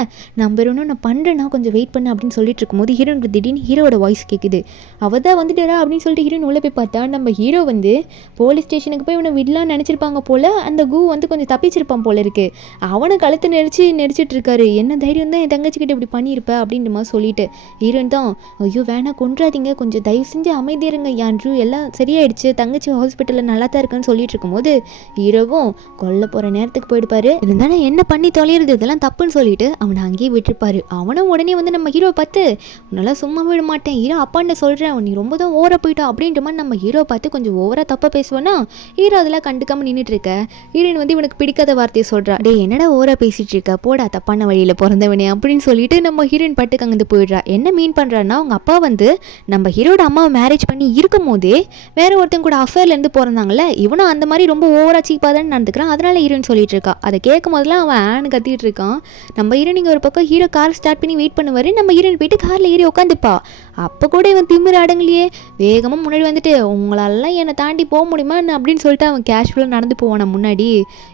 நம்பர் ஒன்று நான் பண்ணுறேன்னா கொஞ்சம் வெயிட் பண்ண அப்படின்னு சொல்லிட்டு இருக்கும்போது ஹீரோனுக்கு திடீர்னு ஹீரோட வாய்ஸ் கேட்குது. அவள் தான் வந்துட்டாரா அப்படின்னு சொல்லிட்டு ஹீரோன் உள்ளே போய் பார்த்தா நம்ம ஹீரோ வந்து போலீஸ் ஸ்டேஷனுக்கு போய் இவனை விடலான்னு நினச்சிருப்பாங்க போல். அந்த கூ வந்து கொஞ்சம் தப்பிச்சிருப்பான் போல இருக்கு. அவனை கழுத்தை நெரிச்சிட்டு இருக்காரு. என்ன தைரியம் தான் என் தங்கச்சிக்கிட்ட இப்படி பண்ணியிருப்ப அப்படின்ற மாதிரி சொல்லிட்டு ஹீரோன் தான் ஐயோ வேணாம் கொன்றாதீங்க, கொஞ்சம் தயவு செஞ்சு அமைதியிருங்க யான்ட்ரு, எல்லாம் சரியாயிடுச்சு, தங்கச்சி ஹாஸ்பிட்டலில் நல்லா தான் இருக்குன்னு சொல்லிட்டு இருக்கும்போது ஹீரோவும் கொல்ல போகிற நேரத்துக்கு போயிடுப்பாரு. இருந்தாலும் என்ன பண்ணி தொலைகிறது இதெல்லாம் தப்புன்னு சொல்லிட்டு அவனை அங்கேயே விட்டுருப்பாரு. அவனும் உடனே வந்து நம்ம ஹீரோ பார்த்து உன்னால சும்மா விட மாட்டேன் ஹீரோ அப்பான்னு சொல்கிறேன், நீ ரொம்ப தான் ஓவராக போயிட்டோம் அப்படின்ற மாதிரி நம்ம ஹீரோ பார்த்து கொஞ்சம் ஓவராக தப்பாக பேசுவேன்னா ஹீரோ அதெல்லாம் கண்டுக்காமல் நின்றுட்டு இருக்க. ஹீரோயின் வந்து இவனுக்கு பிடிக்காத வார்த்தையை சொல்கிறா, டே என்னடா ஓவராக பேசிகிட்டு இருக்க போடா தப்பான வழியில் பிறந்தவனே அப்படின்னு சொல்லிட்டு நம்ம ஹீரோயின் பாட்டுக்கு அங்கேருந்து போயிடுறா. என்ன மீன் பண்ணுறான்னா அவங்க அப்பா வந்து நம்ம ஹீரோட அம்மாவை மேரேஜ் பண்ணி இருக்கும் போதே வேற ஒருத்தன் கூட அஃபேர்லேருந்து பிறந்தாங்கல்ல, இவனும் அந்த மாதிரி ரொம்ப ஓவராக சீப்பாக தான் நடந்துக்கிறான், அதனால ஹீரோயின் சொல்லிட்டு இருக்கா. அதை கேட்கும் போதெல்லாம் அவன் ஆன்னு கத்திட்டு இருக்கான். நம்ம ஹீரோயின் இங்கே ஒரு பக்கம் ஹீரோ கார் ஸ்டார்ட் பண்ணி வெயிட் பண்ணுவார். நம்ம ஹீரோயின் போயிட்டு காரில் ஏறி உட்காந்துப்பா. அப்போ கூட இவன் திமிர அடங்கலையே, வேகமாக முன்னாடி வந்துட்டு உங்களாலாம் என்னை தாண்டி போக முடியுமா அப்படின்னு சொல்லிட்டு அவன் கேஷுவலாக நடந்து போவான் முன்னாடி.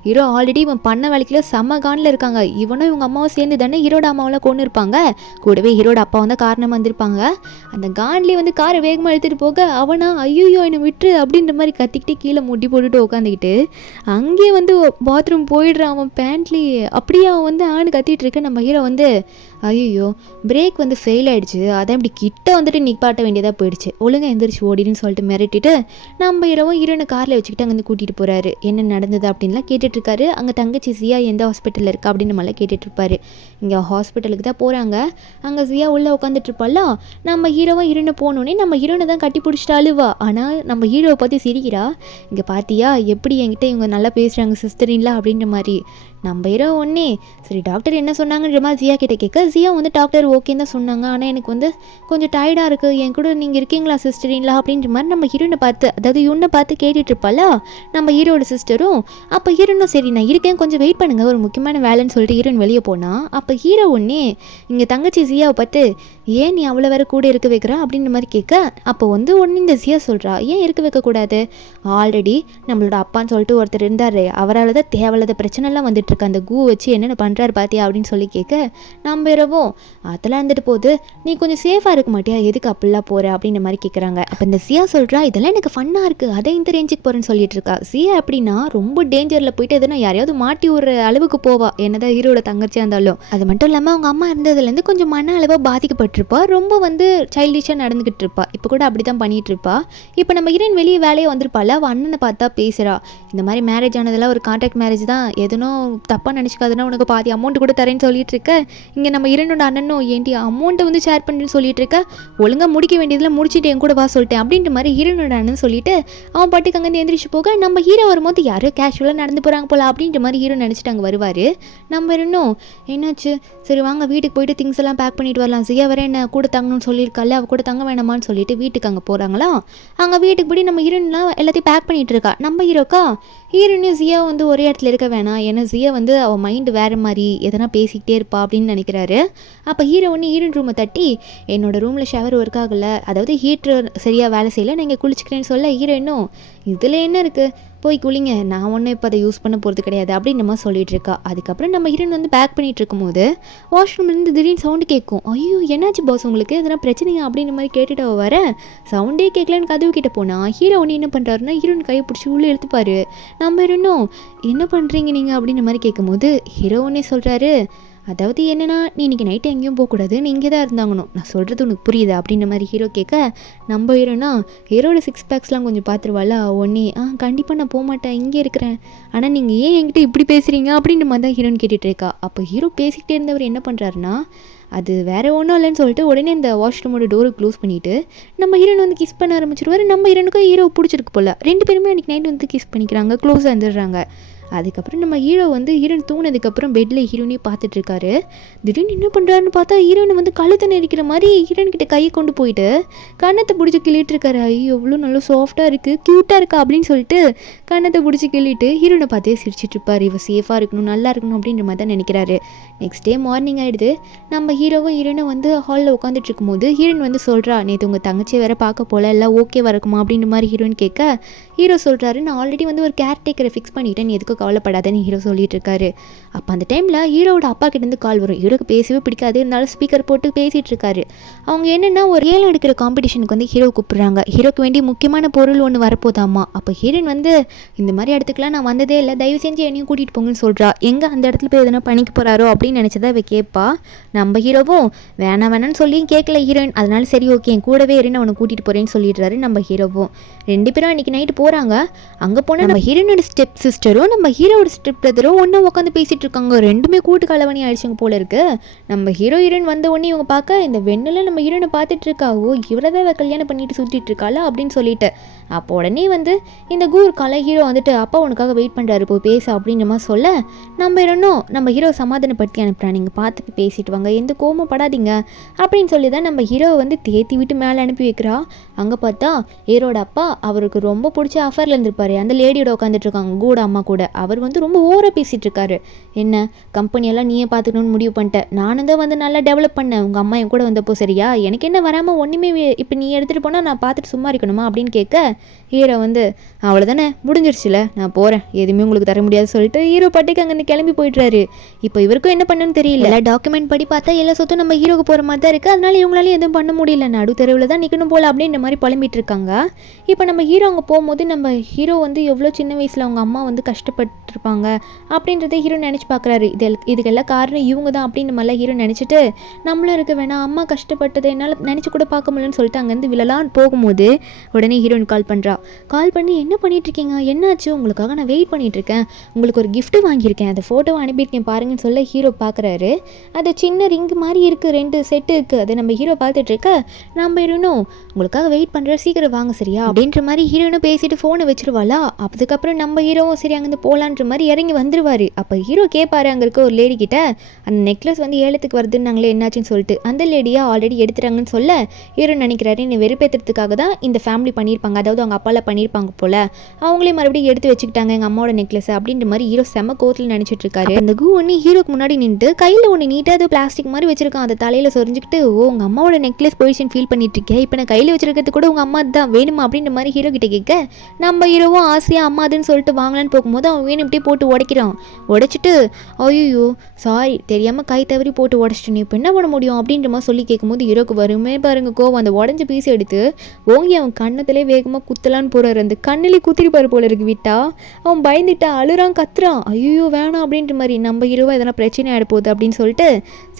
ஹீரோ ஆல்ரெடி இவன் பண்ண வேலைக்குள்ள செம்ம கானில் இருக்காங்க. இவனும் இவங்க அம்மாவும் சேர்ந்து தானே ஹீரோட அம்மாவெல்லாம் கொண்டு இருப்பாங்க, கூடவே ஹீரோட அப்பா வந்து காரணம் வந்திருப்பாங்க. அந்த கான்லேயே வந்து காரை வேகமாக எடுத்துகிட்டு போக அவனா ஐயோ என்னை விட்டு அப்படின்ற மாதிரி கத்திக்கிட்டே கீழே முட்டி போட்டுட்டு உட்காந்துக்கிட்டு அங்கேயே வந்து பாத்ரூம் போயிடுறான் அவன் பேண்ட்லேயே. அப்படியே அவன் வந்து ஆணு கத்திட்டு இருக்க. நம்ம ஹீரோ வந்து ஐயோ பிரேக் வந்து ஃபெயில் ஆகிடுச்சு, அதான் இப்படி கிட்ட வந்துட்டு நிப்பாட்ட வேண்டியதாக போயிடுச்சு, ஒழுங்காக எந்திரிச்சு ஓடிடுன்னு சொல்லிட்டு மிரட்டிட்டு நம்ம இரவும் ஹீரோனை காரில் வச்சுக்கிட்டு அங்கேருந்து கூட்டிகிட்டு போகிறாரு. என்ன நடந்தது அப்படின்லாம் கேட்டுட்ருக்காரு. அங்கே தங்கச்சி சியா எந்த ஹாஸ்பிட்டலில் இருக்கா அப்படின்னு நம்மளாம் கேட்டுட்ருப்பாரு. இங்கே ஹாஸ்பிட்டலுக்கு தான் போகிறாங்க. அங்கே சியா உள்ளே உட்காந்துட்ருப்பாளா. நம்ம ஹீரோனை போனோடனே நம்ம ஹீரோனை தான் கட்டி பிடிச்சிட்டு அழுவா. ஆனால் நம்ம ஹீரோவை பார்த்து சிரிக்கிறா. இங்கே பார்த்தியா எப்படி என்கிட்ட இவங்க நல்லா பேசுகிறாங்க சிஸ்டரின்லாம் அப்படின்ற மாதிரி. நம்ம ஹீரோ ஒன்றே சரி டாக்டர் என்ன சொன்னாங்கன்ற மாதிரி ஜியா கிட்டே கேட்க, ஜியா வந்து டாக்டர் ஓகேன்னு தான் சொன்னாங்க, ஆனால் எனக்கு வந்து கொஞ்சம் டயர்டாக இருக்குது, என் கூட நீங்கள் இருக்கீங்களா சிஸ்டரின்லாம் அப்படின்ற மாதிரி நம்ம ஹீரோனை பார்த்து, அதாவது இவனை பார்த்து கேட்டுட்ருப்பாளா நம்ம ஹீரோட சிஸ்டரும். அப்போ ஹீரோனும் சரி நான் இருக்கேன் கொஞ்சம் வெயிட் பண்ணுங்கள் ஒரு முக்கியமான வேலைன்னு சொல்லிட்டு ஹீரோன் வெளியே போனால், அப்போ ஹீரோ ஒன்றே இங்கே தங்கச்சி ஜியாவை பார்த்து ஏன் நீ அவ்வளோ வேறு கூட இருக்க வைக்கிறா அப்படின்ற மாதிரி கேட்க, அப்போ வந்து ஒன்று இந்த ஜியா சொல்கிறா ஏன் இருக்க வைக்கக்கூடாது, ஆல்ரெடி நம்மளோட அப்பான்னு சொல்லிட்டு ஒருத்தர் இருந்தார், அவரால் தான் தேவையில்லாத பிரச்சனைலாம் வந்துட்டு இருக்கு, அந்த கூ வச்சு என்னென்ன பண்ணுறாரு பார்த்தியா அப்படின்னு சொல்லி கேட்க, நம்ம இரவும் அதெல்லாம் இருந்துட்டு போகுது, நீ கொஞ்சம் சேஃபாக இருக்க மாட்டியா எதுக்கு அப்படிலாம் போகிற அப்படின்ற மாதிரி கேட்குறாங்க. அப்போ இந்த சியா சொல்கிறா இதெல்லாம் எனக்கு ஃபன்னாக இருக்குது, அதை இந்த ரேஞ்சுக்கு போகிறேன்னு சொல்லிட்டு இருக்கா. சியா அப்படின்னா ரொம்ப டேஞ்சரில் போயிட்டு எதுனா யாரையாவது மாட்டி விடுற அளவுக்கு போவா, என்னதான் ஹீரோட தங்கச்சியாக இருந்தாலும். அது மட்டும் இல்லாமல் அவங்க அம்மா இருந்ததுலேருந்து கொஞ்சம் மன அளவாக பாதிக்கப்பட்டிருப்பா, ரொம்ப வந்து சைல்டிஷாக நடந்துக்கிட்டு இருப்பா, இப்போ கூட அப்படி தான் பண்ணிகிட்டு இருப்பா. இப்போ நம்ம ஹீரோயின் வெளியே வேலையை வந்திருப்பாள், அவள் அண்ணனை பார்த்தா பேசுகிறா, இந்த மாதிரி மேரேஜ் ஆனதெல்லாம் ஒரு கான்ட்ராக்ட் மேரேஜ் தான், எதுனும் தப்பாக நினச்சிக்காதுன்னா உனக்கு பாதி அமௌண்ட் கூட தரேன்னு சொல்லிட்டு இருக்க, இங்கே நம்ம ஹீரோனோட அண்ணனும் ஏன்டி அமௌண்ட்டை வந்து ஷேர் பண்ணுறேன்னு சொல்லிட்டு இருக்க, ஒழுங்காக முடிக்க வேண்டியதில் முடிச்சுட்டு என் கூட வா சொல்லிட்டேன் அப்படின்ற மாதிரி ஹீரோனோட அண்ணன் சொல்லிட்டு அவன் பாட்டுக்கு அங்கேருந்து எந்திரிச்சு போக, நம்ம ஹீரோ வரும்போது யாரோ கேஷுவலாக நடந்து போகிறாங்க போல அப்படின்ற மாதிரி ஹீரோ நினச்சிட்டு அங்கே வருவார். நம்ம இன்னும் என்னாச்சு சரி வாங்க வீட்டுக்கு போயிட்டு திங்ஸ் எல்லாம் பேக் பண்ணிட்டு வரலாம், சியா வர என்ன கூட தங்கணும்னு சொல்லியிருக்காள், அவள் கூட தங்க வேணாமான்னு சொல்லிட்டு வீட்டுக்கு அங்கே போகிறாங்களா. அங்கே வீட்டுக்கு போய் நம்ம ஹீரோன்லாம் எல்லாத்தையும் பேக் பண்ணிகிட்டு இருக்கா. நம்ம ஹீரோக்கா ஹீரோனையும் ஜியா வந்து ஒரே இடத்துல இருக்க வேணாம், ஏன்னா ஜியா வந்து அவள் மைண்டு வேறு மாதிரி எதனா பேசிக்கிட்டே இருப்பா அப்படின்னு நினைக்கிறாரு. அப்போ ஹீரோயின் ரூமை தட்டி என்னோடய ரூமில் ஷவர் ஒர்க் ஆகலை, அதாவது ஹீட்ரு சரியாக வேலை செய்யலை, நான் இங்கே குளிச்சுக்கிறேன்னு சொல்ல ஹீரோயினும் இதில் என்ன இருக்குது போய் குளிங்க, நான் ஒன்றும் இப்போ அதை யூஸ் பண்ண போகிறது கிடையாது அப்படின்னு நம்ம சொல்லிட்டு இருக்கா. அதுக்கப்புறம் நம்ம ஹீரோயின் வந்து பேக் பண்ணிகிட்டு இருக்கும்போது வாஷ்ரூம்லேருந்து திடீர்னு சவுண்டு கேட்கும். ஐயோ என்னாச்சு பாஸ் உங்களுக்கு எதனா பிரச்சனையா அப்படின்ற மாதிரி கேட்டுட்டு வர சவுண்டே கேட்கலன்னு கதவு கிட்ட போனால் ஹீரோ ஒன்று என்ன பண்ணுறாருன்னா ஹீரோயின் கையை பிடிச்சி உள்ளே இழுத்துப்பாரு. நம்ம இன்னும் என்ன பண்ணுறீங்க நீங்கள் அப்படின்ற மாதிரி கேட்கும்போது ஹீரோ ஒன்னே சொல்கிறாரு, அதாவது என்னென்னா நீ இன்றைக்கி நைட்டு எங்கேயும் போகக்கூடாது, நீ இங்கே தான் இருந்தாங்கணும், நான் சொல்கிறது உனக்கு புரியுது அப்படின்ற மாதிரி ஹீரோ கேட்க, நம்ம ஹீரோட 6 பேக்ஸ்லாம் கொஞ்சம் பார்த்துருவாள் ஒன்னே கண்டிப்பாக நான் போக மாட்டேன் இங்கே இருக்கிறேன், ஆனால் நீங்கள் ஏன் என்கிட்ட இப்படி பேசுகிறீங்க அப்படின்ற மாதிரி தான் ஹீரோன்னு கேட்டுட்டு இருக்கா. அப்போ ஹீரோ பேசிக்கிட்டே இருந்தவர் என்ன பண்ணுறாருன்னா அது வேறு ஒன்றும் இல்லைன்னு சொல்லிட்டு உடனே இந்த வாஷ்ரூமோட டோரை க்ளோஸ் பண்ணிவிட்டு நம்ம ஹீரோன் வந்து கிஸ் பண்ண ஆரம்பிச்சிருவார். நம்ம ஹீரோனுக்கும் ஹீரோ பிடிச்சிருக்கு போல், 2 பேருமே அன்றைக்கி நைட் வந்து கிஸ் பண்ணிக்கிறாங்க, க்ளோஸாக இருந்துடுறாங்க. அதுக்கப்புறம் நம்ம ஹீரோ வந்து ஹீரோயின் தூங்கினதுக்கப்புறம் பெட்டில் ஹீரோனையும் பார்த்துட்ருக்காரு. திடீர்னு என்ன பண்ணுறாருன்னு பார்த்தா ஹீரோனை வந்து கழுத்தை நெரிக்கிற மாதிரி ஹீரோயின் கிட்ட கையை கொண்டு போயிட்டு கண்ணத்தை பிடிச்சி கிள்ளிட்டு இருக்காரு. ஐயோ எவ்வளோ நல்லா சாஃப்டாக இருக்குது க்யூட்டாக இருக்கா அப்படின்னு சொல்லிட்டு கண்ணத்தை பிடிச்சி கிள்ளிட்டு ஹீரோனை பார்த்தே சிரிச்சிட்டு இருப்பார். இவ சேஃபாக இருக்கணும் நல்லா இருக்கணும் அப்படின்ற மாதிரி தான் நினைக்கிறாரு. நெக்ஸ்ட் டே மார்னிங் ஆகிடுது. நம்ம ஹீரோனும் வந்து ஹாலில் உட்காந்துட்டு இருக்கும்போது ஹீரோயின் வந்து சொல்கிறா, நேற்று உங்கள் தங்கச்சியை வேற பார்க்க போல எல்லாம் ஓகே வரக்குமா அப்படின்ற மாதிரி ஹீரோயின் கேட்க ஹீரோ சொல்கிறாரு, நான் ஆல்ரெடி வந்து ஒரு கேர்டேக்கரை ஃபிக்ஸ் பண்ணிவிட்டேன், நீ எதுக்கும் கவலைப்படாதன்னு ஹீரோ சொல்லிட்டு இருக்காரு. அப்போ அந்த டைமில் ஹீரோட அப்பா கிட்டேருந்து கால் வரும். ஹீரோக்கு பேசவே பிடிக்காது, இருந்தாலும் ஸ்பீக்கர் போட்டு பேசிகிட்டு இருக்காரு. அவங்க என்னென்னா ஒரு ஏலம் எடுக்கிற காம்படிஷனுக்கு வந்து ஹீரோ கூப்பிட்றாங்க. ஹீரோக்கு வேண்டிய முக்கியமான பொருள் ஒன்று வரப்போதாமா. அப்போ ஹீரோயின் வந்து இந்த மாதிரி இடத்துக்குலாம் நான் வந்ததே இல்லை, தயவு செஞ்சு என்னையும் கூட்டிகிட்டு போங்கன்னு சொல்கிறா. எங்கே அந்த இடத்துல போய் எதனா பண்ணிக்க போகிறாரோ அப்படின்னு நினச்சதா இவ கேட்பா. நம்ம ஹீரோவும் வேணான்னு சொல்லியும் கேட்கல ஹீரோயின். அதனால சரி ஓகே என் கூடவே இருந்து அவனை கூட்டிகிட்டு போகிறேன்னு சொல்லிடுறாரு. நம்ம ஹீரோவும் 2 பேரும் அன்றைக்கி நைட்டு போகிறாங்க. அங்கே போனால் நம்ம ஹீரோனோட ஸ்டெப் சிஸ்டரும் நம்ம ஹீரோட ஸ்டெப் பிரதரும் ஒன்றா உட்காந்து பேசிகிட்டு இருக்காங்க. 2மே கூட்டு கலவணி ஆயிடுச்சுங்க போல இருக்கு. நம்ம ஹீரோயின் வந்த உடனே இவங்க பார்க்க இந்த வெண்ணில் நம்ம ஹீரோனை பார்த்துட்டு இருக்கா. ஓ இவரை தான் கல்யாணம் பண்ணிட்டு சுற்றிட்டு இருக்காளா அப்படின்னு சொல்லிட்டு அப்போ உடனே வந்து இந்த கூர்க்கால ஹீரோ வந்துட்டு அப்பா உனக்காக வெயிட் பண்ணுறாரு போய் பேச அப்படின்ற மாதிரி சொல்ல நம்ம ஹீரோ சமாதானப்படுத்தி அனுப்புகிறான். நீங்கள் பார்த்து பேசிட்டு வாங்க, எந்த கோவப்படாதீங்க அப்படின்னு சொல்லி தான் நம்ம ஹீரோவை வந்து தேத்தி விட்டு மேலே அனுப்பி வைக்கிறா. அங்கே பார்த்தா ஹீரோட அப்பா அவருக்கு ரொம்ப பிடிச்ச ஆஃபரில் இருந்திருப்பாரு. அந்த லேடியோட உட்காந்துட்டு இருக்காங்க கூட அம்மா கூட. அவர் வந்து ரொம்ப ஓவராக பேசிகிட்டு இருக்காரு. என்ன கம்பெனியெல்லாம் நீயே பார்த்துக்கணும்னு முடிவு பண்ணிட்டேன், நானும் தான் வந்து நல்லா டெவலப் பண்ணேன், உங்கள் அம்மா என் கூட வந்தப்போ சரியா, எனக்கு என்ன வராமல் ஒன்றுமே இப்போ நீ எடுத்துகிட்டு போனால் நான் பார்த்துட்டு சும்மா இருக்கணுமா அப்படின்னு கேட்க ஹீரோ வந்து அவ்வளோதானே முடிஞ்சிருச்சுல நான் போகிறேன், எதுவுமே உங்களுக்கு தர முடியாது சொல்லிட்டு ஹீரோ பாட்டுக்கு அங்கே கிளம்பி போய்ட்றாரு. இப்போ இவருக்கும் என்ன பண்ணுன்னு தெரியல. எல்லா டாக்குமெண்ட் படி பார்த்தா எல்லா சொத்தும் நம்ம ஹீரோக்கு போகிற மாதிரி தான் இருக்குது. அதனால இவங்களாலையும் எதுவும் பண்ண முடியல, நடு தெருவில் தான் நிற்கணும் போல் அப்படின்ற மாதிரி புலம்பிட்டு இருக்காங்க. இப்போ நம்ம ஹீரோ அங்கே போகும்போது நம்ம ஹீரோ வந்து எவ்வளோ சின்ன வயசில் அவங்க அம்மா வந்து கஷ்டப்பட்டு கஷ்டப்பட்டுருப்பாங்க அப்படின்றத ஹீரோ நினச்சி பார்க்குறாரு. இதுக்கெல்லாம் காரணம் இவங்க தான் அப்படின்ற மாதிரிலாம் ஹீரோ நினச்சிட்டு நம்மளும் இருக்க வேணாம், அம்மா கஷ்டப்பட்டதை என்னால் நினச்சி கூட பார்க்க முடியலன்னு சொல்லிட்டு அங்கேருந்து விழலான்னு போகும்போது உடனே ஹீரோயின் கால் பண்ணி என்ன பண்ணிகிட்ருக்கீங்க, என்னாச்சு, உங்களுக்காக நான் வெயிட் பண்ணிகிட்ருக்கேன், உங்களுக்கு ஒரு கிஃப்ட்டு வாங்கியிருக்கேன், அந்த ஃபோட்டோவை அனுப்பியிருக்கேன் பாருங்கன்னு சொல்ல ஹீரோ பார்க்குறாரு. அது சின்ன ரிங்கு மாதிரி இருக்குது, 2 செட்டு இருக்குது. அதை நம்ம ஹீரோ பார்த்துட்ருக்க நம்ம ஹீரோனும் உங்களுக்காக வெயிட் பண்ணுற, சீக்கிரம் வாங்க சரியா அப்படின்ற மாதிரி ஹீரோனும் பேசிட்டு ஃபோனை வச்சிருவாளா. அதுக்கப்புறம் நம்ம ஹீரோவும் சரி அங்கேருந்து போகலான்ற மாதிரி இறங்கி வந்துருவார். அப்போ ஹீரோ கேட்பாரு அங்கே இருக்க ஒரு லேடி கிட்ட, அந்த நெக்லஸ் வந்து ஏலத்துக்கு வருதுன்னாங்களே என்னாச்சுன்னு சொல்லிட்டு. அந்த லேடியா ஆல்ரெடி எடுத்துட்டாங்கன்னு சொல்ல ஹீரோ நினைக்கிறாரு என்னை வெறுப்பேற்றுறதுக்காக தான் இந்த ஃபேமிலி பண்ணியிருப்பாங்க, அதாவது அவங்க அப்பாவில் பண்ணியிருப்பாங்க போல, அவங்களே மறுபடியும் எடுத்து வச்சுக்கிட்டாங்க எங்கள் அம்மாவோட நெக்லஸ் அப்படின்ற மாதிரி ஹீரோ செம கோத்தில் நினச்சிட்டு இருக்காரு. அந்த கூ ஒன்று ஹீரோக்கு முன்னாடி நின்று கையில் ஒன்று நீட்டாக அது பிளாஸ்டிக் மாதிரி வச்சிருக்கான், அதை தலையில் சொரிஞ்சுக்கிட்டு ஓ உங்கள் அம்மாவோட நெக்லஸ் பொசிஷன் ஃபீல் பண்ணிட்டு இருக்கேன், இப்போ நான் கையில் வச்சிருக்கிறது கூட உங்கள் அம்மா தான் வேணுமா அப்படின்ற மாதிரி ஹீரோ கிட்ட கேட்க நம்ம ஹீரோவும் ஆசையாக அம்மா அதுன்னு சொல்லிட்டு வாங்கலான்னு போகும்போது அவன் வேணும் இப்படியே போட்டு உடைக்கிறான். உடைச்சிட்டு ஐயோ சாரி தெரியாமல் கை தவறி போட்டு உடச்சிட்டு இப்போ என்ன பண்ண முடியும் அப்படின்ற மாதிரி சொல்லி கேட்கும்போது ஹீரோக்கு வருமே பாருங்க கோவம். அந்த உடஞ்ச பீஸ் எடுத்து ஓங்கி அவன் கண்ணத்திலே வேகமாக குத்தலான்னு போகிறாரு. அந்த கண்ணிலே குத்திருப்பாரு போல இருக்கு விட்டா. அவன் பயந்துட்டா அழுறான் கத்துறான், ஐயோ வேணாம் அப்படின்ற மாதிரி. நம்ம ஹீரோவா எதனா பிரச்சனை ஆகிட போகுது அப்படின்னு சொல்லிட்டு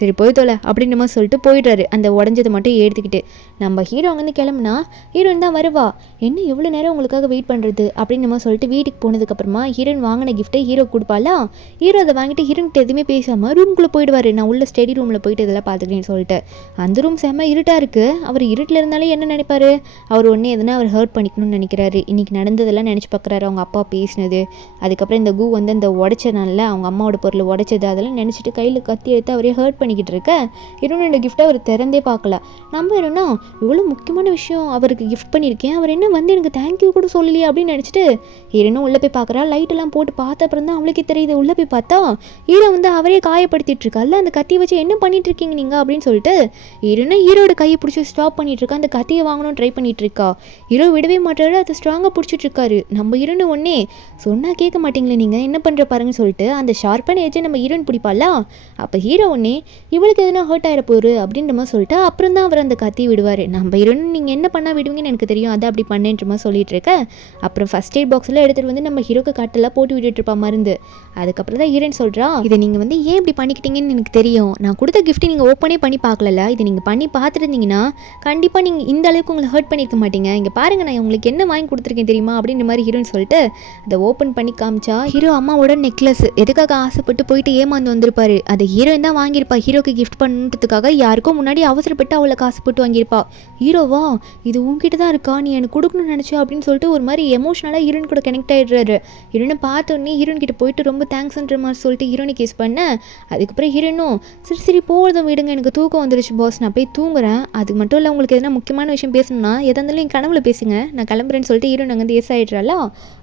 சரி போய் தொலை அப்படின்ற மாதிரி சொல்லிட்டு போயிடுறாரு அந்த உடஞ்சதை மட்டும் எடுத்துக்கிட்டு. நம்ம ஹீரோ அங்கேருந்து கிளம்புனா ஹீரோயின் தான் வருவா. என்ன எவ்வளோ நேரம் உங்களுக்காக வெயிட் பண்ணுறது அப்படின்னு நம்ம சொல்லிட்டு வீட்டுக்கு போனதுக்கப்புறமா ஹீரோயின் வாங்கின கிஃப்ட்டை ஹீரோ கொடுப்பாளா. ஹீரோ அதை வாங்கிட்டு ஹீரோன்கிட்ட எதுவுமே பேசாமல் ரூம்குள்ளே போயிடுவார். நான் உள்ள ஸ்டடி ரூமில் போயிட்டு இதெல்லாம் பார்த்துக்கிறேன்னு சொல்லிட்டு. அந்த ரூம் செம்ம இருட்டாக இருக்குது. அவர் இருட்டில் இருந்தாலே என்ன நினைப்பாரு, அவர் ஒன்றே எதுனா அவர் ஹர்ட் பண்ணிக்கணும்னு நினைக்கிறாரு. இன்றைக்கி நடந்ததெல்லாம் நினச்சி பார்க்குறாரு, அவங்க அப்பா பேசினது, அதுக்கப்புறம் இந்த கூ வந்து அந்த உடைச்சனால அவங்க அம்மாவோட பொருளை உடைச்சது, அதெல்லாம் நினச்சிட்டு கையில் கத்தி எடுத்து அவரே ஹர்ட் பண்ணிக்கிட்டு இருக்க. ஹீரோனோட கிஃப்ட்டை அவர் திறந்தே பார்க்கல. நம்ம என்னன்னா இவ்வளோ முக்கியமான விஷயம் அவருக்கு கிஃப்ட் பண்ணியிருக்கேன், அவர் என்ன வந்து எனக்கு தேங்க்யூ கூட சொல்லலையே அப்படின்னு நினச்சிட்டு ஹீரோனும் உள்ளே போய் பார்க்குறா. லைட்டெல்லாம் போட்டு பார்த்த அப்புறம் தான் அவளுக்கு தெரியுது. உள்ளே போய் பார்த்தா ஹீரோ வந்து அவரே காயப்படுத்திட்டு இருக்கால, அந்த கத்தியை வச்சு என்ன பண்ணிட்டு இருக்கீங்க நீங்கள் அப்படின்னு சொல்லிட்டு ஹீரோட கையை பிடிச்சி ஸ்டாப் பண்ணிட்டு இருக்கா. அந்த கத்தியை வாங்கணும்னு ட்ரை பண்ணிட்டு இருக்கா. ஹீரோ விடவே மாட்டாரு, அதை ஸ்ட்ராங்காக பிடிச்சிட்டு இருக்காரு. நம்ம ஹீரோன்னு ஒன்னே சொன்னால் கேட்க மாட்டீங்களே நீங்கள் என்ன பண்ணுற பாருங்கன்னு சொல்லிட்டு அந்த ஷார்ப்பான ஏஜை நம்ம ஹீரோயின் பிடிப்பாளா. அப்போ ஹீரோ ஒன்னே இவளுக்கு எதுனா ஹர்ட் ஆகிட போகுது அப்படின்ற மாதிரி சொல்லிட்டு அப்புறம் தான் அவர் அந்த கத்தியை விடுவார். நம்ம ஹீரோயின் நீங்கள் என்ன பண்ணால் விடுவீங்கன்னு எனக்கு தெரியும், அதை அப்படி பண்ணேன்ற மாதிரி சொல்லிட்டு இருக்க. அப்புறம் ஃபர்ஸ்ட் எய்ட் பாக்ஸில் எடுத்துகிட்டு வந்து நம்ம ஹீரோக்கு கட்டெல்லாம் போட்டு விட்டுட்டு இருப்பா மருந்து. அதுக்கப்புறம் தான் ஹீரோயின் சொல்கிறா, இதை நீங்கள் வந்து ஏன் இப்படி பண்ணிக்கிட்டீங்கன்னு எனக்கு தெரியும், நான் கொடுத்த கிஃப்ட்டை நீங்கள் ஓப்பனே பண்ணி பார்க்கல, இதை நீங்கள் பண்ணி பார்த்துருந்தீங்கன்னா கண்டிப்பாக நீங்கள் இந்த அளவுக்கு உங்களை ஹர்ட் பண்ணியிருக்க மாட்டீங்க, இங்கே பாருங்கள் நான் உங்களுக்கு என்ன வாங்கி கொடுத்துருக்கேன் தெரியுமா அப்படின்ற மாதிரி ஹீரோயின் சொல்லிட்டு அதை ஓப்பன் பண்ணி காமிச்சா ஹீரோ அம்மாவோட நெக்லஸ் எதுக்காக ஆசைப்பட்டு போயிட்டு ஏமாந்து வந்திருப்பாரு, அதை ஹீரோயின் தான் வாங்கியிருப்பா. ஹீரோக்கு கிஃப்ட் பண்ணுறதுக்காக யாருக்கும் முன்னாடி அவசரப்பட்டு அவளை காசு போட்டு வாங்கியிருப்பா. ஹீரோவா இது உங்ககிட்ட தான் இருக்கா, நீ எனக்கு கொடுக்கணும்னு நினச்சா அப்படின்னு சொல்லிட்டு ஒரு மாதிரி எமோஷனலாக ஹீரோயின் கூட கனெக்ட் ஆகிடுறாரு. ஹீரோனை பார்த்தோன்னே ஹீரோயின் கிட்ட போயிட்டு ரொம்ப தேங்க்ஸ்ன்ற மாதிரி சொல்லிட்டு ஹீரோனை கிஸ் பண்ண. அதுக்கப்புறம் ஹீரோனும் சரி போகிறதும் விடுங்க, எனக்கு தூக்கம் வந்துருச்சு பாஸ், நான் போய் தூங்குறேன், அது மட்டும் இல்லை உங்களுக்கு எதனா முக்கியமான விஷயம் பேசணும்னா எதா இருந்தாலும் என் கனவுல பேசுங்க, நான் கிளம்புறேன்னு சொல்லிட்டு ஹீரோன் அங்கே வந்து எஸ் ஆகிடுறாளா.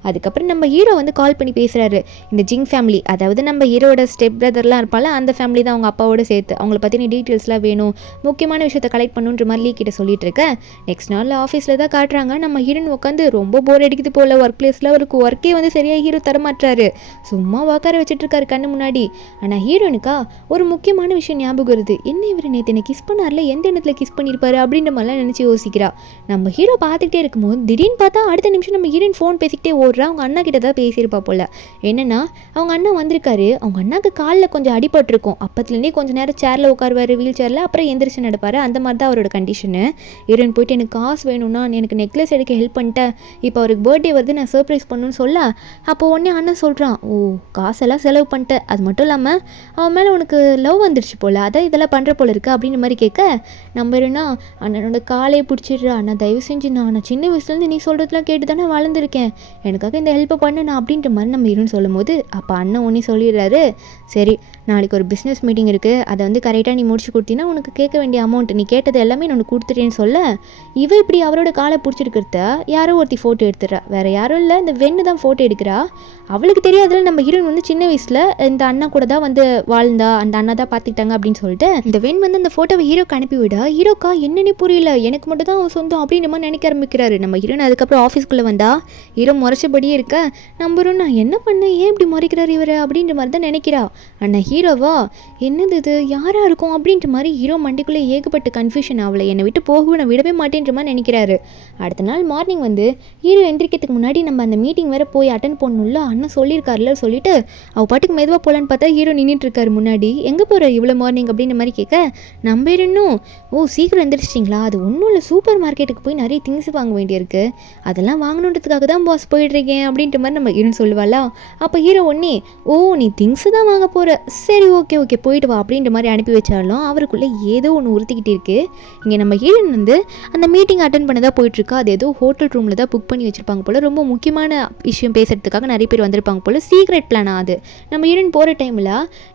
அதுக்கப்புறம் நம்ம ஹீரோ வந்து கால் பண்ணி பேசுகிறாரு. இந்த ஜிங் ஃபேமிலி, அதாவது நம்ம ஹீரோட ஸ்டெப் பிரதர்லாம் இருப்பால அந்த ஃபேமிலி தான் அவங்க அப்பாவோட சேர்த்து, அவங்கள பற்றின டீட்டெயில்ஸ்லாம் வேணும், முக்கியமான விஷயத்தை கலெக்ட் பண்ணுன்ற மாதிரி லீ கிட்ட சொல்லிட்டு இருக்கேன். நெக்ஸ்ட் நாள் ஆஃபீஸில் தான் காட்டுறாங்க. நம்ம ஹீரோன் உட்காந்து ரொம்ப போர் அடிக்குது போல், ஒர்க் பிளேஸில் அவருக்கு ஒர்க்கே வந்து சரியாக ஹீரோ தரமாட்டுறாரு, சும்மா உட்கார வச்சுட்டு இருக்காரு கண்ணு முன்னாடி. ஆனால் ஹீரோனுக்கா ஒரு முக்கியமான விஷயம் ஞாபகம் வருது, என்ன இவர் நேற்று என்ன கிஸ் பண்ணார்ல, எந்த இடத்துல கிஸ் பண்ணியிருப்பாரு அப்படின்ற மாதிரிலாம் நினச்சி யோசிக்கிறா. நம்ம ஹீரோ பார்த்துக்கிட்டே இருக்கும்போது திடீர்னு பார்த்தா அடுத்த நிமிஷம் நம்ம ஹீரோயின் ஃபோன் பேசிக்கிட்டே ஓடுறா. அவங்க அண்ணா கிட்ட தான் பேசியிருப்பா போல். என்னன்னா அவங்க அண்ணா வந்திருக்காரு, அவங்க அண்ணாக்கு காலில் கொஞ்சம் அடிபட்டிருக்கும், அப்பத்துலேருந்தே கொஞ்சம் நேரம் சேரில் உட்காருவார் வீல் சேரில், அப்புறம் எந்திரிச்சு நடப்பார், அந்த மாதிரி தான் அவரோட கண்டிஷனு. ஹீரோயின் போயிட்டு எனக்கு காசு வேணும்னா எனக்கு நெக்லஸ் எடுக்க ஹெல்ப் பண்ணிட்டேன், இப்போ அவருக்கு பர்த்டே வருது நான் சர்ப்ரைஸ் பண்ணணும்னு சொல்ல. அப்போ உடனே அண்ணன் சொல்கிறான், ஓ காசெல்லாம் செலவு பண்ணிட்டேன், அது மட்டும் இல்லாமல் அவன் மேலே உனக்கு லவ் வந்துருச்சு போல், அதான் இதெல்லாம் பண்ணுற போல இருக்குது அப்படின்ற மாதிரி கேட்க. நம்ம இருனா அண்ணனோட காலையை பிடிச்சிடுறா, நான் தயவு செஞ்சு நான் சின்ன வயசுலேருந்து நீ சொல்கிறதுலாம் கேட்டு தானே வளர்ந்துருக்கேன், எனக்காக இந்த ஹெல்ப்பை பண்ண அப்படின்ற மாதிரி நம்ம இருன்னு சொல்லும் போது அப்போ அண்ணன் ஒன்றே சொல்லிடுறாரு, சரி நாளைக்கு ஒரு பிஸ்னஸ் மீட்டிங் இருக்குது, அதை வந்து கரெக்டாக நீ முடிச்சு கொடுத்தீங்கன்னா உனக்கு கேட்க வேண்டிய அமௌண்ட் நீ கேட்டது எல்லாமே நான் உனக்கு கொடுத்துட்டேன்னு சொல்ல. இவ இப்படி அவரோட காலை பிடிச்சிருக்கிறத யாரோ ஒருத்தி ஃபோட்டோ எடுத்துடுறா, வேறு யாரும் இல்லை இந்த வெண்ணு தான் ஃபோட்டோ எடுக்கிறா. அவளுக்கு தெரியாதுல நம்ம ஹீரோயின் வந்து சின்ன வயசில் இந்த அண்ணா கூட தான் வந்து வாழ்ந்தா, அந்த அண்ணா தான் பார்த்துக்கிட்டாங்க அப்படின்னு சொல்லிட்டு இந்த வெண் வந்து அந்த ஃபோட்டோவை ஹீரோக்கு அனுப்பிவிடா. ஹீரோக்கா என்னன்னே புரியல, எனக்கு மட்டும் தான் சொந்தம் அப்படின்ற மாதிரி நினைக்க ஆரம்பிக்கிறாரு. நம்ம ஹீரோயின் அதுக்கப்புறம் ஆஃபீஸ்க்குள்ளே வந்தா ஹீரோ முறைச்சபடியே இருக்க. நம்புறோம் நான் என்ன பண்ணேன், ஏன் இப்படி முறைக்கிறாரு இவரை அப்படின்ற மாதிரி தான் நினைக்கிறா. ஆனால் ஹீரோவா என்னது இது யாராக இருக்கும் அப்படின்ற மாதிரி ஹீரோ மண்டிக்குள்ளே ஏகப்பட்ட கன்ஃபியூஷன். அவளை என்னை விட்டு போகவும் நான் விடவே மாட்டேன்ற மாதிரி நினைக்கிறாரு. அடுத்த நாள் மார்னிங் வந்து ஹீரோ எந்திரிக்கிறதுக்கு முன்னாடி நம்ம அந்த மீட்டிங் வேறு போய் அட்டன் பண்ணணும்ல, அண்ணன் சொல்லியிருக்காருல சொல்லிட்டு அவள் பாட்டுக்கு மெதுவாக போகலான்னு பார்த்தா ஹீரோ நின்றுட்டு இருக்காரு முன்னாடி. எங்கே போகிற இவ்வளோ மார்னிங் அப்படின்ற மாதிரி கேட்க, நம்ம இன்னும் ஓ சீக்கிரம் எந்திரிச்சிட்டிங்களா, அது ஒன்றும் இல்லை, சூப்பர் மார்க்கெட்டுக்கு போய் நிறைய திங்ஸ் வாங்க வேண்டியிருக்கு, அதெல்லாம் வாங்கணுன்றதுக்காக தான் பாஸ் போயிட்டுருக்கேன் அப்படின்ற மாதிரி நம்ம ஹீரோன்னு சொல்லுவாளா. அப்போ ஹீரோ ஒன்னே ஓ நீ திங்ஸு தான் வாங்க போகிற, சரி ஓகே ஓகே போயிட்டு வா அப்படின்ற மாதிரி அனுப்பி வச்சாலும் அவருக்குள்ளே ஏதோ ஒன்று உறுத்திக்கிட்டு இருக்கு. இங்கே நம்ம ஹீரோன் வந்து அந்த மீட்டிங் அட்டன் பண்ண தான் போயிட்டுருக்கா. அது ஏதோ ஹோட்டல் ரூமில் தான் புக் பண்ணி வச்சுருப்பாங்க போல், ரொம்ப முக்கியமான விஷயம் பேசுகிறதுக்காக நிறைய பேர் வந்திருப்பாங்க போல், சீக்ரெட் பிளான் அது. நம்ம ஹீரோயின் போகிற டைமில்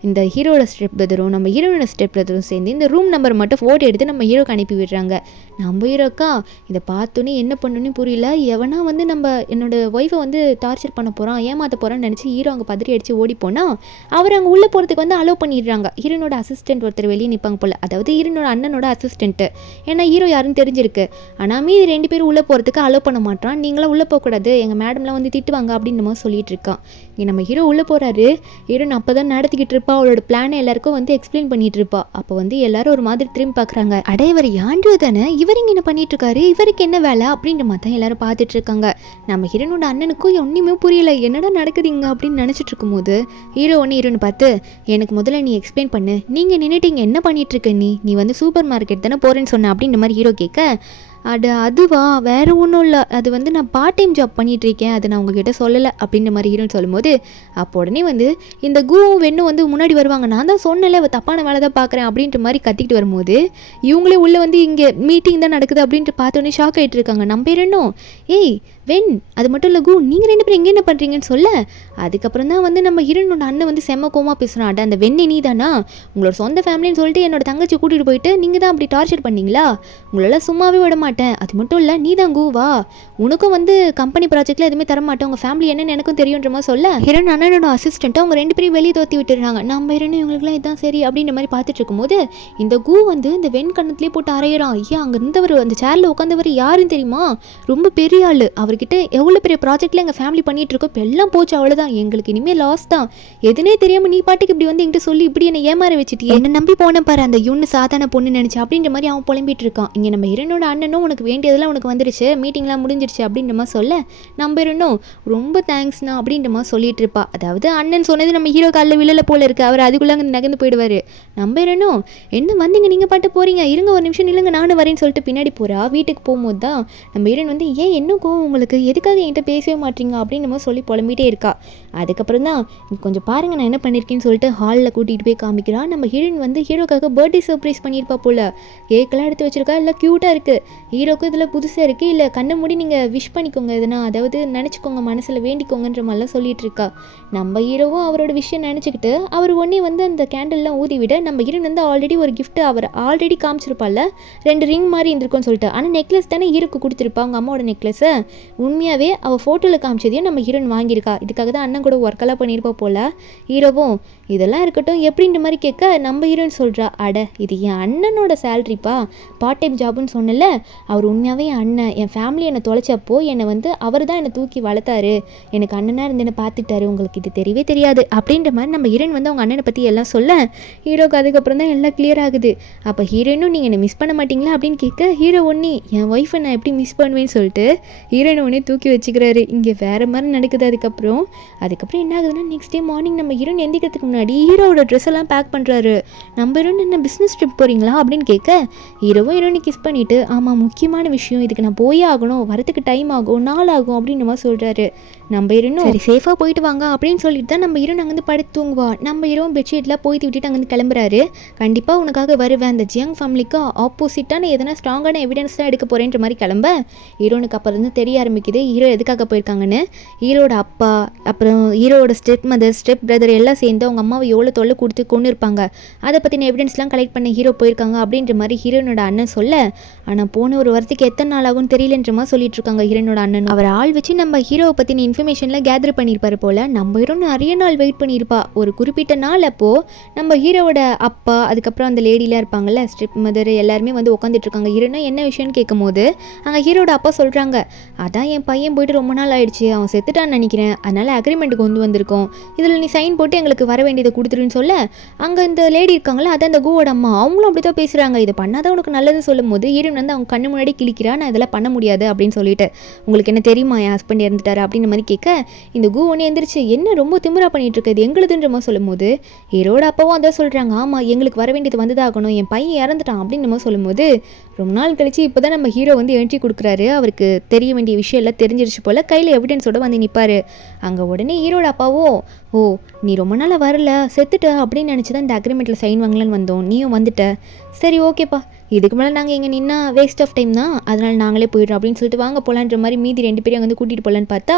இந்த ஹீரோட ஸ்டெப் பிரதரும் நம்ம ஹீரோனோட ஸ்டெப் பிரதரும் சேர்ந்து இந்த ரூம் நம்பர் மட்டும் ஃபோட்டோ எடுத்து நம்ம ஹீரோக்கு அனுப்பி விடுறாங்க. நம்ம ஹீரோக்கா இதை பார்த்தோன்னே என்ன பண்ணணும்னு புரியல, எவனா வந்து நம்ம என்னோட ஒய்ஃபை வந்து டார்ச்சர் பண்ண போகிறான் ஏமாற்ற போகிறான்னு நினச்சி ஹீரோ அங்கே பதறி அடித்து ஓடி போனால் அவர் அங்கே உள்ளே போகிறதுக்கு வந்து அலோவ் பண்ணிடுறாங்க. ஹீரோனோட அசிஸ்டன்ட் ஒருத்தர் வெளியே நிற்பாங்க போல், அதாவது ஹீரோனோட அண்ணனோட அசிஸ்டன்ட்டு. ஏன்னா ஹீரோ யாருன்னு தெரிஞ்சிருக்கு. ஆனால் மீதி 2 பேரும் உள்ளே போகிறதுக்கு அலோவ் பண்ண மாட்டான். நீங்களாம் உள்ளே போகக்கூடாது, எங்கள் மேடம்லாம் வந்து திட்டுவாங்க அப்படின்னு நம்ம சொல்லிட்டு இருக்கான். இங்கே நம்ம ஹீரோ உள்ளே போகிறாரு. ஹீரோன் அப்போ தான் நடத்திக்கிட்டு இருப்பா, அவளோட பிளானை எல்லாருக்கும் வந்து எக்ஸ்பிளைன் பண்ணிட்டு இருப்பா. அப்போ வந்து எல்லாரும் ஒரு மாதிரி திரும்பி பார்க்குறாங்க. அடே இவர் ஆண்ட்ரூ தானே, இவர் இங்கே என்ன பண்ணிட்டு இருக்காரு, இவருக்கு என்ன வேலை அப்படின்ற மாதிரி தான் எல்லாரும் பார்த்துட்டு இருக்காங்க. நம்ம ஹீரோனோட அண்ணனுக்கும் ஒன்றுமே புரியல, என்னடா நடக்குதுங்க அப்படின்னு நினச்சிட்டு இருக்கும்போது ஹீரோ ஹீரோன்னு பார்த்து எனக்கு முதல்ல நீ எக்ஸ்பிளைன் பண்ணு, நீங்கள் நின்றுட்டு இங்கே என்ன பண்ணிட்டு இருக்க, நீ வந்து சூப்பர் மார்க்கெட் தானே போகிறேன்னு சொன்ன அப்படின்ற மாதிரி ஹீரோ கேட்க, அதுவா வேறு ஒன்றும் இல்லை, அது வந்து நான் பார்ட் டைம் ஜாப் பண்ணிகிட்ருக்கேன், அது நான் உங்ககிட்ட சொல்லலை அப்படின்ற மாதிரி ஹீரோன்னு சொல்லும்போது அப்போ உடனே வந்து இந்த கூவும் வெண்ணும் வந்து முன்னாடி வருவாங்க. நான் தான் சொன்னல அவள் தப்பான வேலை தான் பார்க்குறேன் அப்படின்ற மாதிரி கத்திக்கிட்டு வரும்போது இவங்களே உள்ளே வந்து இங்கே மீட்டிங் தான் நடக்குது அப்படின்ட்டு பார்த்தோன்னே ஷாக் ஆகிட்டு இருக்காங்க. நம்ம பேர் என்னோ ஏய் வென் அது மட்டும் இல்லை கூ நீங்கள் 2 பேரும் எங்கே என்ன பண்ணுறீங்கன்னு சொல்ல, அதுக்கப்புறம் தான் வந்து நம்ம ஹீரோனோட அண்ணன் வந்து செம்ம கோமா பேசுகிறான். அட அந்த வெண்ணி நீ தானா, உங்களோட சொந்த ஃபேமிலின்னு சொல்லிட்டு என்னோட தங்கச்சி கூட்டிகிட்டு போயிட்டு நீங்கள் தான் அப்படி டார்ச்சர் பண்ணீங்களா, உங்களால் சும்மாவே விட மாட்டேன், அது மட்டும் இல்லை நீ தான் கூவா, உனக்கும் வந்து கம்பெனி ப்ராஜெக்ட்டில் எதுவுமே தர மாட்டேன், உங்கள் ஃபேமிலி என்னன்னு எனக்கும் தெரியுன்ற மாதிரி சொல்ல ஹீரோன் அண்ணனோட அசிஸ்டண்ட்டை அவங்க 2 பேரையும் வெளியே தோற்றி விட்டுறாங்க. நம்ம ஹீரோனும் இவங்களுக்குலாம் இதுதான் சரி அப்படின்ற மாதிரி பார்த்துட்டு இருக்கும்போது இந்த கூ வந்து இந்த வெண் கண்ணத்துலேயே போட்டு அரையிறான். ஐயா அங்கே இருந்தவர் அந்த சேரில் உட்காந்தவர் யாருன்னு தெரியுமா, ரொம்ப பெரிய ஆள், அவர்கிட்ட எவ்வளோ பெரிய ப்ராஜெக்டில் எங்கள் ஃபேமிலி பண்ணிகிட்டு இருக்கோம், இப்போ எல்லாம் போச்சு அவ்வளோதான், எங்களுக்கு இனிமேல் லாஸ் தான், எதுனே தெரியாமல் நீ பாட்டுக்கு இப்படி வந்து என்கிட்ட சொல்லி இப்படி என்னை ஏமாற வச்சுட்டு என்ன நம்பி போன பாரு அந்த யூன்னு சாதாரண பொண்ணு நினச்சி அப்படின்ற மாதிரி அவன் புலம்பிட்டு இருக்கான். இங்கே நம்ம ஹீரோனோட அண்ணனும் உனக்கு வேண்டியதெல்லாம் உனக்கு வந்துருச்சு, மீட்டிங்லாம் முடிஞ்சிருச்சு அப்படின்ற மாதிரி சொல்ல நம்ம ஹீரோனும் ரொம்ப தேங்க்ஸ்ண்ணா அப்படின்ற மாதிரி சொல்லிட்டு இருப்பா. அதாவது அண்ணன் சொன்னது நம்ம ஹீரோ காலில் விழல போல இருக்கு, அவர் அதுக்குள்ளே அங்கே நகர்ந்து போயிடுவார். நம்ம ஹீரோனும் என்ன வந்தீங்க நீங்கள் பாட்டு போகிறீங்க, இருங்க ஒரு நிமிஷம் இல்லைங்க நானும் வரேன்னு சொல்லிட்டு பின்னாடி போகிறா. வீட்டுக்கு போகும்போது தான் நம்ம ஹீரோன் வந்து ஏன் என்ன கோவம் உங்களுக்கு, எதுக்காக என்கிட்ட பேசவே மாட்டீங்க அப்படின்னு நம்ம சொல்லி புலம்பிகிட்டே இருக்கா. அதுக்கப்புறம் தான் கொஞ்சம் பாருங்கள் நான் என்ன பண்ணியிருக்கேன்னு சொல்லிட்டு ஹாலில் கூட்டிகிட்டு போய் காமிக்கிறான். நம்ம ஹீரோயின் வந்து ஹீரோக்காக பர்த்டே சர்ப்ரைஸ் பண்ணியிருப்பா போல், கேக்கெல்லாம் எடுத்து வச்சிருக்கா, இல்லை க்யூட்டாக இருக்குது, ஹீரோக்கும் இதில் புதுசாக இருக்குது, இல்லை கண்ணை மூடி நீங்கள் விஷ் பண்ணிக்கோங்க எதுனா, அதாவது நினச்சிக்கோங்க மனசில் வேண்டிக்கோங்கன்ற மாதிரிலாம் சொல்லிட்டு இருக்கா. நம்ம ஹீரோவும் அவரோட விஷயம் நினச்சிக்கிட்டு அவர் ஒன்றே வந்து அந்த கேண்டல்லாம் ஊதி விட நம்ம ஹீரோயின் வந்து ஆல்ரெடி ஒரு கிஃப்ட் அவர் ஆல்ரெடி காமிச்சிருப்பால 2 ரிங் மாதிரி இருந்திருக்கும்னு சொல்லிட்டு, ஆனால் நெக்லஸ் தானே ஹீரோக்கு கொடுத்துருப்பா அவங்க அம்மாவோட நெக்லஸை, உண்மையாகவே அவள் ஃபோட்டோவில் காமிச்சதையும் நம்ம ஹீரோயின் வாங்கியிருக்கா. இதுக்காக தான் அண்ணன் கூட ஒர்க்கெல்லாம் பண்ணியிருப்பா போல். ஹீரோவும் இதெல்லாம் இருக்கட்டும் எப்படின்ற மாதிரி கேட்க நம்ம ஹீரோயின் சொல்கிறா, அட இது என் அண்ணனோட சேலரிப்பா, பார்ட் டைம் ஜாப்னு சொன்னல, அவர் உண்மையாகவே என் அண்ணன், என் ஃபேமிலி என்னை தொலைச்சப்போ என்னை வந்து அவர் தான் என்னை தூக்கி வளர்த்தாரு, எனக்கு அண்ணனாக இருந்து என்னை பார்த்துட்டாரு, உங்களுக்கு இது தெரியவே தெரியாது அப்படின்ற மாதிரி நம்ம ஹீரோயின் வந்து அவங்க அண்ணனை பற்றி எல்லாம் சொல்ல ஹீரோக்கு அதுக்கப்புறம் தான் எல்லாம் கிளியர் ஆகுது. அப்போ ஹீரோயினும் நீங்கள் என்னை மிஸ் பண்ண மாட்டீங்களா அப்படின்னு கேட்க ஹீரோ ஒன்றே என் ஒய்ஃபை நான் எப்படி மிஸ் பண்ணுவேன்னு சொல்லிட்டு ஹீரோயினை ஒன்றே தூக்கி வச்சுக்கிறாரு. இங்கே வேறு மாதிரி நடக்குது. அதுக்கப்புறம் என்ன ஆகுதுன்னா நெக்ஸ்ட் டே மார்னிங் நம்ம ஹீரோயின் எந்திக்கிறதுக்கு முன்னாடி ஹீரோவோட ட்ரெஸ் எல்லாம் பேக் பண்ணுறாரு. நம்ம ஹீரோயின் என்ன பிஸ்னஸ் ட்ரிப் போகிறீங்களா அப்படின்னு கேட்க ஹீரோவும் ஹீரோயினை கிஸ் பண்ணிவிட்டு ஆமாம் முக்கியமான விஷயம், இதுக்கு நான் போயே ஆகணும், வரத்துக்கு டைம் ஆகும், நாள் ஆகும் அப்படின்னு மாதிரி சொல்கிறாரு. நம்ம ஹீரோனும் சரி சேஃபாக போயிட்டு வாங்க அப்படின்னு சொல்லிட்டு தான் நம்ம ஹீரோன் அங்கேருந்து படுத்து தூங்குவா. நம்ம ஹீரோவும் பெட்ஷீட்டில் போய்த்து விட்டுட்டு அங்கேருந்து கிளம்புறாரு. கண்டிப்பாக உனக்காக வருவேன், அந்த ஜியாங் ஃபேமிலிக்கு ஆப்போசிட்டான எதனா ஸ்ட்ராங்கான எவிடன்ஸ் தான் எடுக்க போகிறேன்ற மாதிரி கிளம்ப ஹீரோனுக்கு அப்புறம் வந்து தெரிய ஆரம்பிக்குது ஹீரோ எதுக்காக போயிருக்காங்கன்னு. ஹீரோட அப்பா அப்புறம் ஹீரோட ஸ்டெப் மதர் ஸ்டெப் பிரதர் எல்லாம் சேர்ந்து அவங்க அம்மாவை எவ்வளோ தொல்லை கொடுத்து கொண்டு இருப்பாங்க, அதை பற்றின எவிடன்ஸ்லாம் கலெக்ட் பண்ண ஹீரோ போயிருக்காங்க அப்படின்ற மாதிரி ஹீரோனோட அண்ணன் சொல்ல, ஆனால் போன ஒரு வாரத்துக்கு எத்தனை நாள் ஆகும்னு தெரியலன்ற மாதிரி சொல்லிட்டு இருக்காங்க ஹீரோனோட அண்ணன். அவர் ஆள் வச்சு நம்ம ஹீரோவை பற்றின இன்ஃபர்மேஷன்லாம் கேதர் பண்ணியிருப்பாரு போல். நம்ம ஹீரோ நிறைய நாள் வெயிட் பண்ணியிருப்பா. ஒரு குறிப்பிட்ட நாள் அப்போது நம்ம ஹீரோவோட அப்பா அதுக்கப்புறம் அந்த லேடிலாம் இருப்பாங்கல்ல ஸ்டெப் மதர் எல்லாருமே வந்து உட்காந்துட்டு இருக்காங்க. ஹீரோனா என்ன விஷயம்னு கேட்கும் போது அங்கே ஹீரோட அப்பா சொல்கிறாங்க, அதான் என் பையன் போயிட்டு ரொம்ப நாள் ஆயிடுச்சு, அவன் செத்துட்டான்னு நினைக்கிறேன், அதனால் அக்ரிமெண்ட்டுக்கு வந்து வந்திருக்கோம், இதில் நீ சைன் போட்டு எங்களுக்கு வர வேண்டியதை கொடுத்துருன்னு சொல்ல அங்கே இந்த லேடி இருக்காங்களா அதான் அந்த கூவோட அம்மா அவங்களும் அப்படி தான் பேசுகிறாங்க. இதை பண்ணாதான் உனக்கு நல்லதுன்னு சொல்லும் போது ஹீரோன் வந்து அவங்க கண்ணு முன்னாடி கிளிக்கிறா, நான் இதெல்லாம் பண்ண முடியாது அப்படின்னு சொல்லிட்டு உங்களுக்கு என்ன தெரியுமா என் ஹஸ்பண்ட் இறந்துட்டாரு அப்படின்ற மாதிரி மாதிரி கேட்க இந்த கு ஒன்று எந்திரிச்சு என்ன ரொம்ப திமிரா பண்ணிட்டு இருக்குது எங்களுதுன்ற மாதிரி சொல்லும்போது ஹீரோட அப்பாவும் அதான் சொல்கிறாங்க, ஆமாம் எங்களுக்கு வர வேண்டியது வந்துதாகணும், என் பையன் இறந்துட்டான் அப்படின்னு நம்ம சொல்லும்போது ரொம்ப நாள் கழிச்சு இப்போ தான் நம்ம ஹீரோ வந்து என்ட்ரி கொடுக்குறாரு. அவருக்கு தெரிய வேண்டிய விஷயம் எல்லாம் தெரிஞ்சிருச்சு போல், கையில் எவிடன்ஸோட வந்து நிற்பார். அங்கே உடனே ஹீரோட அப்பாவோ ஓ நீ ரொம்ப நாளாக வரல செத்துட்ட அப்படின்னு நினச்சி தான் இந்த அக்ரிமெண்ட்டில் சைன் வாங்கலான்னு வந்தோம், நீயும் வந்துட்ட, சரி ஓகேப்பா இதுக்கு மேலே நாங்கள் இங்கே நின்னா வேஸ்ட் ஆஃப் டைம் தான், அதனால் நாங்களே போயிடுறோம் அப்படின்னு சொல்லிட்டு வாங்க போகலான்ற மாதிரி மீதி 2 பேரும் அங்கே வந்து கூட்டிகிட்டு போகலான்னு பார்த்தா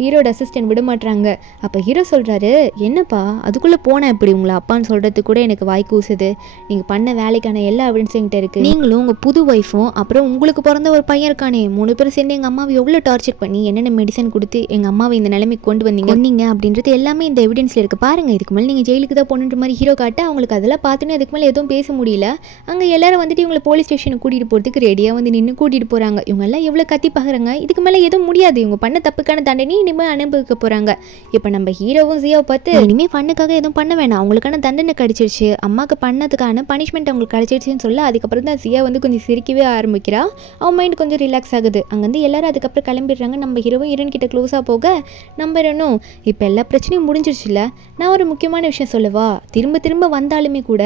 ஹீரோட அசிஸ்டன்ட் விட மாட்டுறாங்க. அப்போ ஹீரோ சொல்கிறாரு, என்னப்பா அதுக்குள்ளே போனேன் இப்படி உங்களை அப்பான்னு சொல்கிறது கூட எனக்கு வாய் கூசுது, நீங்கள் பண்ண வேலைக்கான எல்லா எவிடன்ஸும் என்கிட்ட இருக்குது, நீங்களும் உங்கள் புது ஒய்ஃபும் அப்புறம் உங்களுக்கு பிறந்த ஒரு பையன் இருக்கானே 3 பேரும் சேர்ந்து எங்கள் அம்மாவை எவ்வளோ டார்ச்சர் பண்ணி என்னென்ன மெடிசன் கொடுத்து எங்கள் அம்மாவை இந்த நிலைமைக்கு கொண்டு வந்தீங்க அப்படின்றது எல்லாமே இந்த எவிடன்ஸில் இருக்குது பாருங்கள், இதுக்கு மேலே நீங்கள் ஜெயிலுக்கு தான் போகணுன்ற மாதிரி ஹீரோ காட்ட அவங்களுக்கு அதெல்லாம் பார்த்துன்னு அதுக்கு மேலே எதுவும் பேச முடியல. அங்கே எல்லாரும் வந்துட்டு இவங்களை போலீஸ் ஸ்டேஷனுக்கு கூட்டிகிட்டு போகிறதுக்கு ரெடியாக வந்து நின்று கூட்டிகிட்டு போகிறாங்க. இவங்க எல்லாம் எவ்வளோ கத்தி பார்க்குறாங்க, இதுக்கு மேலே எதுவும் முடியாது, இவங்க பண்ண தப்புக்கான தண்டனை இனிமேல் அனுபவிக்க போகிறாங்க. இப்போ நம்ம ஹீரோவும் ஜியோவை பார்த்து இனிமேல் ஃபண்ணுக்காக எதுவும் பண்ண வேணாம், அவங்களுக்கான தண்டனை கிடச்சிருச்சு, அம்மாவுக்கு பண்ணதுக்கான பனிஷ்மெண்ட் அவங்களுக்கு கிடச்சிருச்சுன்னு சொல்ல அதுக்கப்புறம் தான் ஜியா வந்து கொஞ்சம் சிரிக்கவே ஆரம்பிக்கிறா. அவன் மைண்ட் கொஞ்சம் ரிலாக்ஸ் ஆகுது. அங்கேருந்து எல்லாரும் அதுக்கப்புறம் கிளம்பிடுறாங்க. நம்ம ஹீரோவும் ஹீரோயின் கிட்ட க்ளோஸாக போக நம்ம ஹீரோனும் இப்போ எல்லா பிரச்சனையும் முடிஞ்சிருச்சுல, நான் ஒரு முக்கியமான விஷயம் சொல்லவா, திரும்ப திரும்ப வந்தாலுமே கூட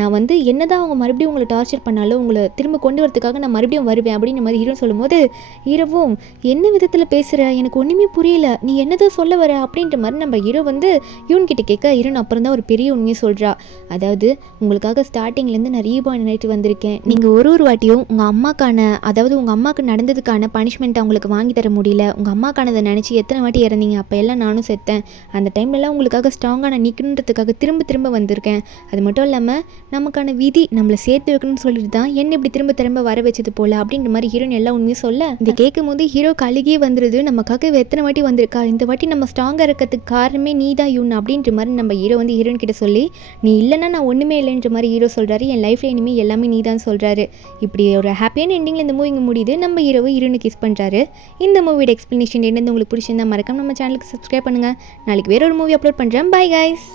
நான் வந்து என்னதான் அவங்க மறுபடியும் உங்களை டார்ச்சர் பண்ணாலும் உங்களை திரும்ப கொண்டு வரதுக்காக நான் மறுபடியும் வருவேன் அப்படின்னு மாதிரி ஹீரோ சொல்லும்போது ஹீரோவும் என்ன விதத்தில் பேசுகிற எனக்கு ஒன்றுமே புரியல, நீ என்னதான் சொல்ல வர அப்படின்ற மாதிரி நம்ம ஹீரோ வந்து யூன் கிட்ட கேட்க ஹீரோன் அப்புறம் தான் ஒரு பெரிய உண்மையை சொல்கிறா. அதாவது உங்களுக்காக ஸ்டார்டிங்லேருந்து நான் ரீபாண்ட் ஆகிட்டு வந்திருக்கேன், நீங்கள் ஒரு வாட்டியும் உங்கள் அம்மாக்கான அதாவது உங்கள் அம்மாவுக்கு நடந்ததுக்கான பனிஷ்மெண்ட் அவங்களுக்கு வாங்கி தர முடியல, உங்கள் அம்மாக்கானதை நினச்சி எத்தனை வாட்டி இறந்தீங்க, அப்போ எல்லாம் நானும் செத்தேன், அந்த டைம்லலாம் உங்களுக்காக ஸ்ட்ராங்காக நான் நிற்கணுன்றதுக்காக திரும்ப திரும்ப வந்திருக்கேன், அது மட்டும் இல்லாமல் நமக்கான விதி நம்மளை சேர்த்து வைக்கணும்னு சொல்லிட்டு தான் என்ன இப்படி திரும்ப திரும்ப வர வச்சது போல அப்படின்ற மாதிரி ஹீரோயின் எல்லாம் உண்மையும் சொல்ல இந்த கேட்கும் போது ஹீரோ கழுகியே வந்துருது, நமக்காக எத்தனை வாட்டி வந்திருக்கா, இந்த வாட்டி நம்ம ஸ்ட்ராங்காக இருக்கிறதுக்கு காரணமே நீ தான் யூன் அப்படின்ற மாதிரி நம்ம ஹீரோ வந்து ஹீரோயின் கிட்ட சொல்லி நீ இல்லைன்னா நான் ஒன்றுமே இல்லைன்ற மாதிரி ஹீரோ சொல்கிறாரு, என் லைஃப்பில் இனிமேல் எல்லாமே நீ தான் சொல்கிறாரு. இப்படி ஒரு ஹாப்பியான எண்டிங்கில் இந்த மூவி இங்கே முடியுது. நம்ம ஹீரோவை ஹீரோனு கிஸ் பண்ணுறாரு. இந்த மூவியோட எக்ஸ்ப்ளனேஷன் என்னது உங்களுக்கு பிடிச்சிருந்தா மறக்காம நம்ம சேனலுக்கு சப்ஸ்கிரைப் பண்ணுங்கள். நாளைக்கு வேற ஒரு மூவி அப்லோட் பண்ணுறேன். Bye guys.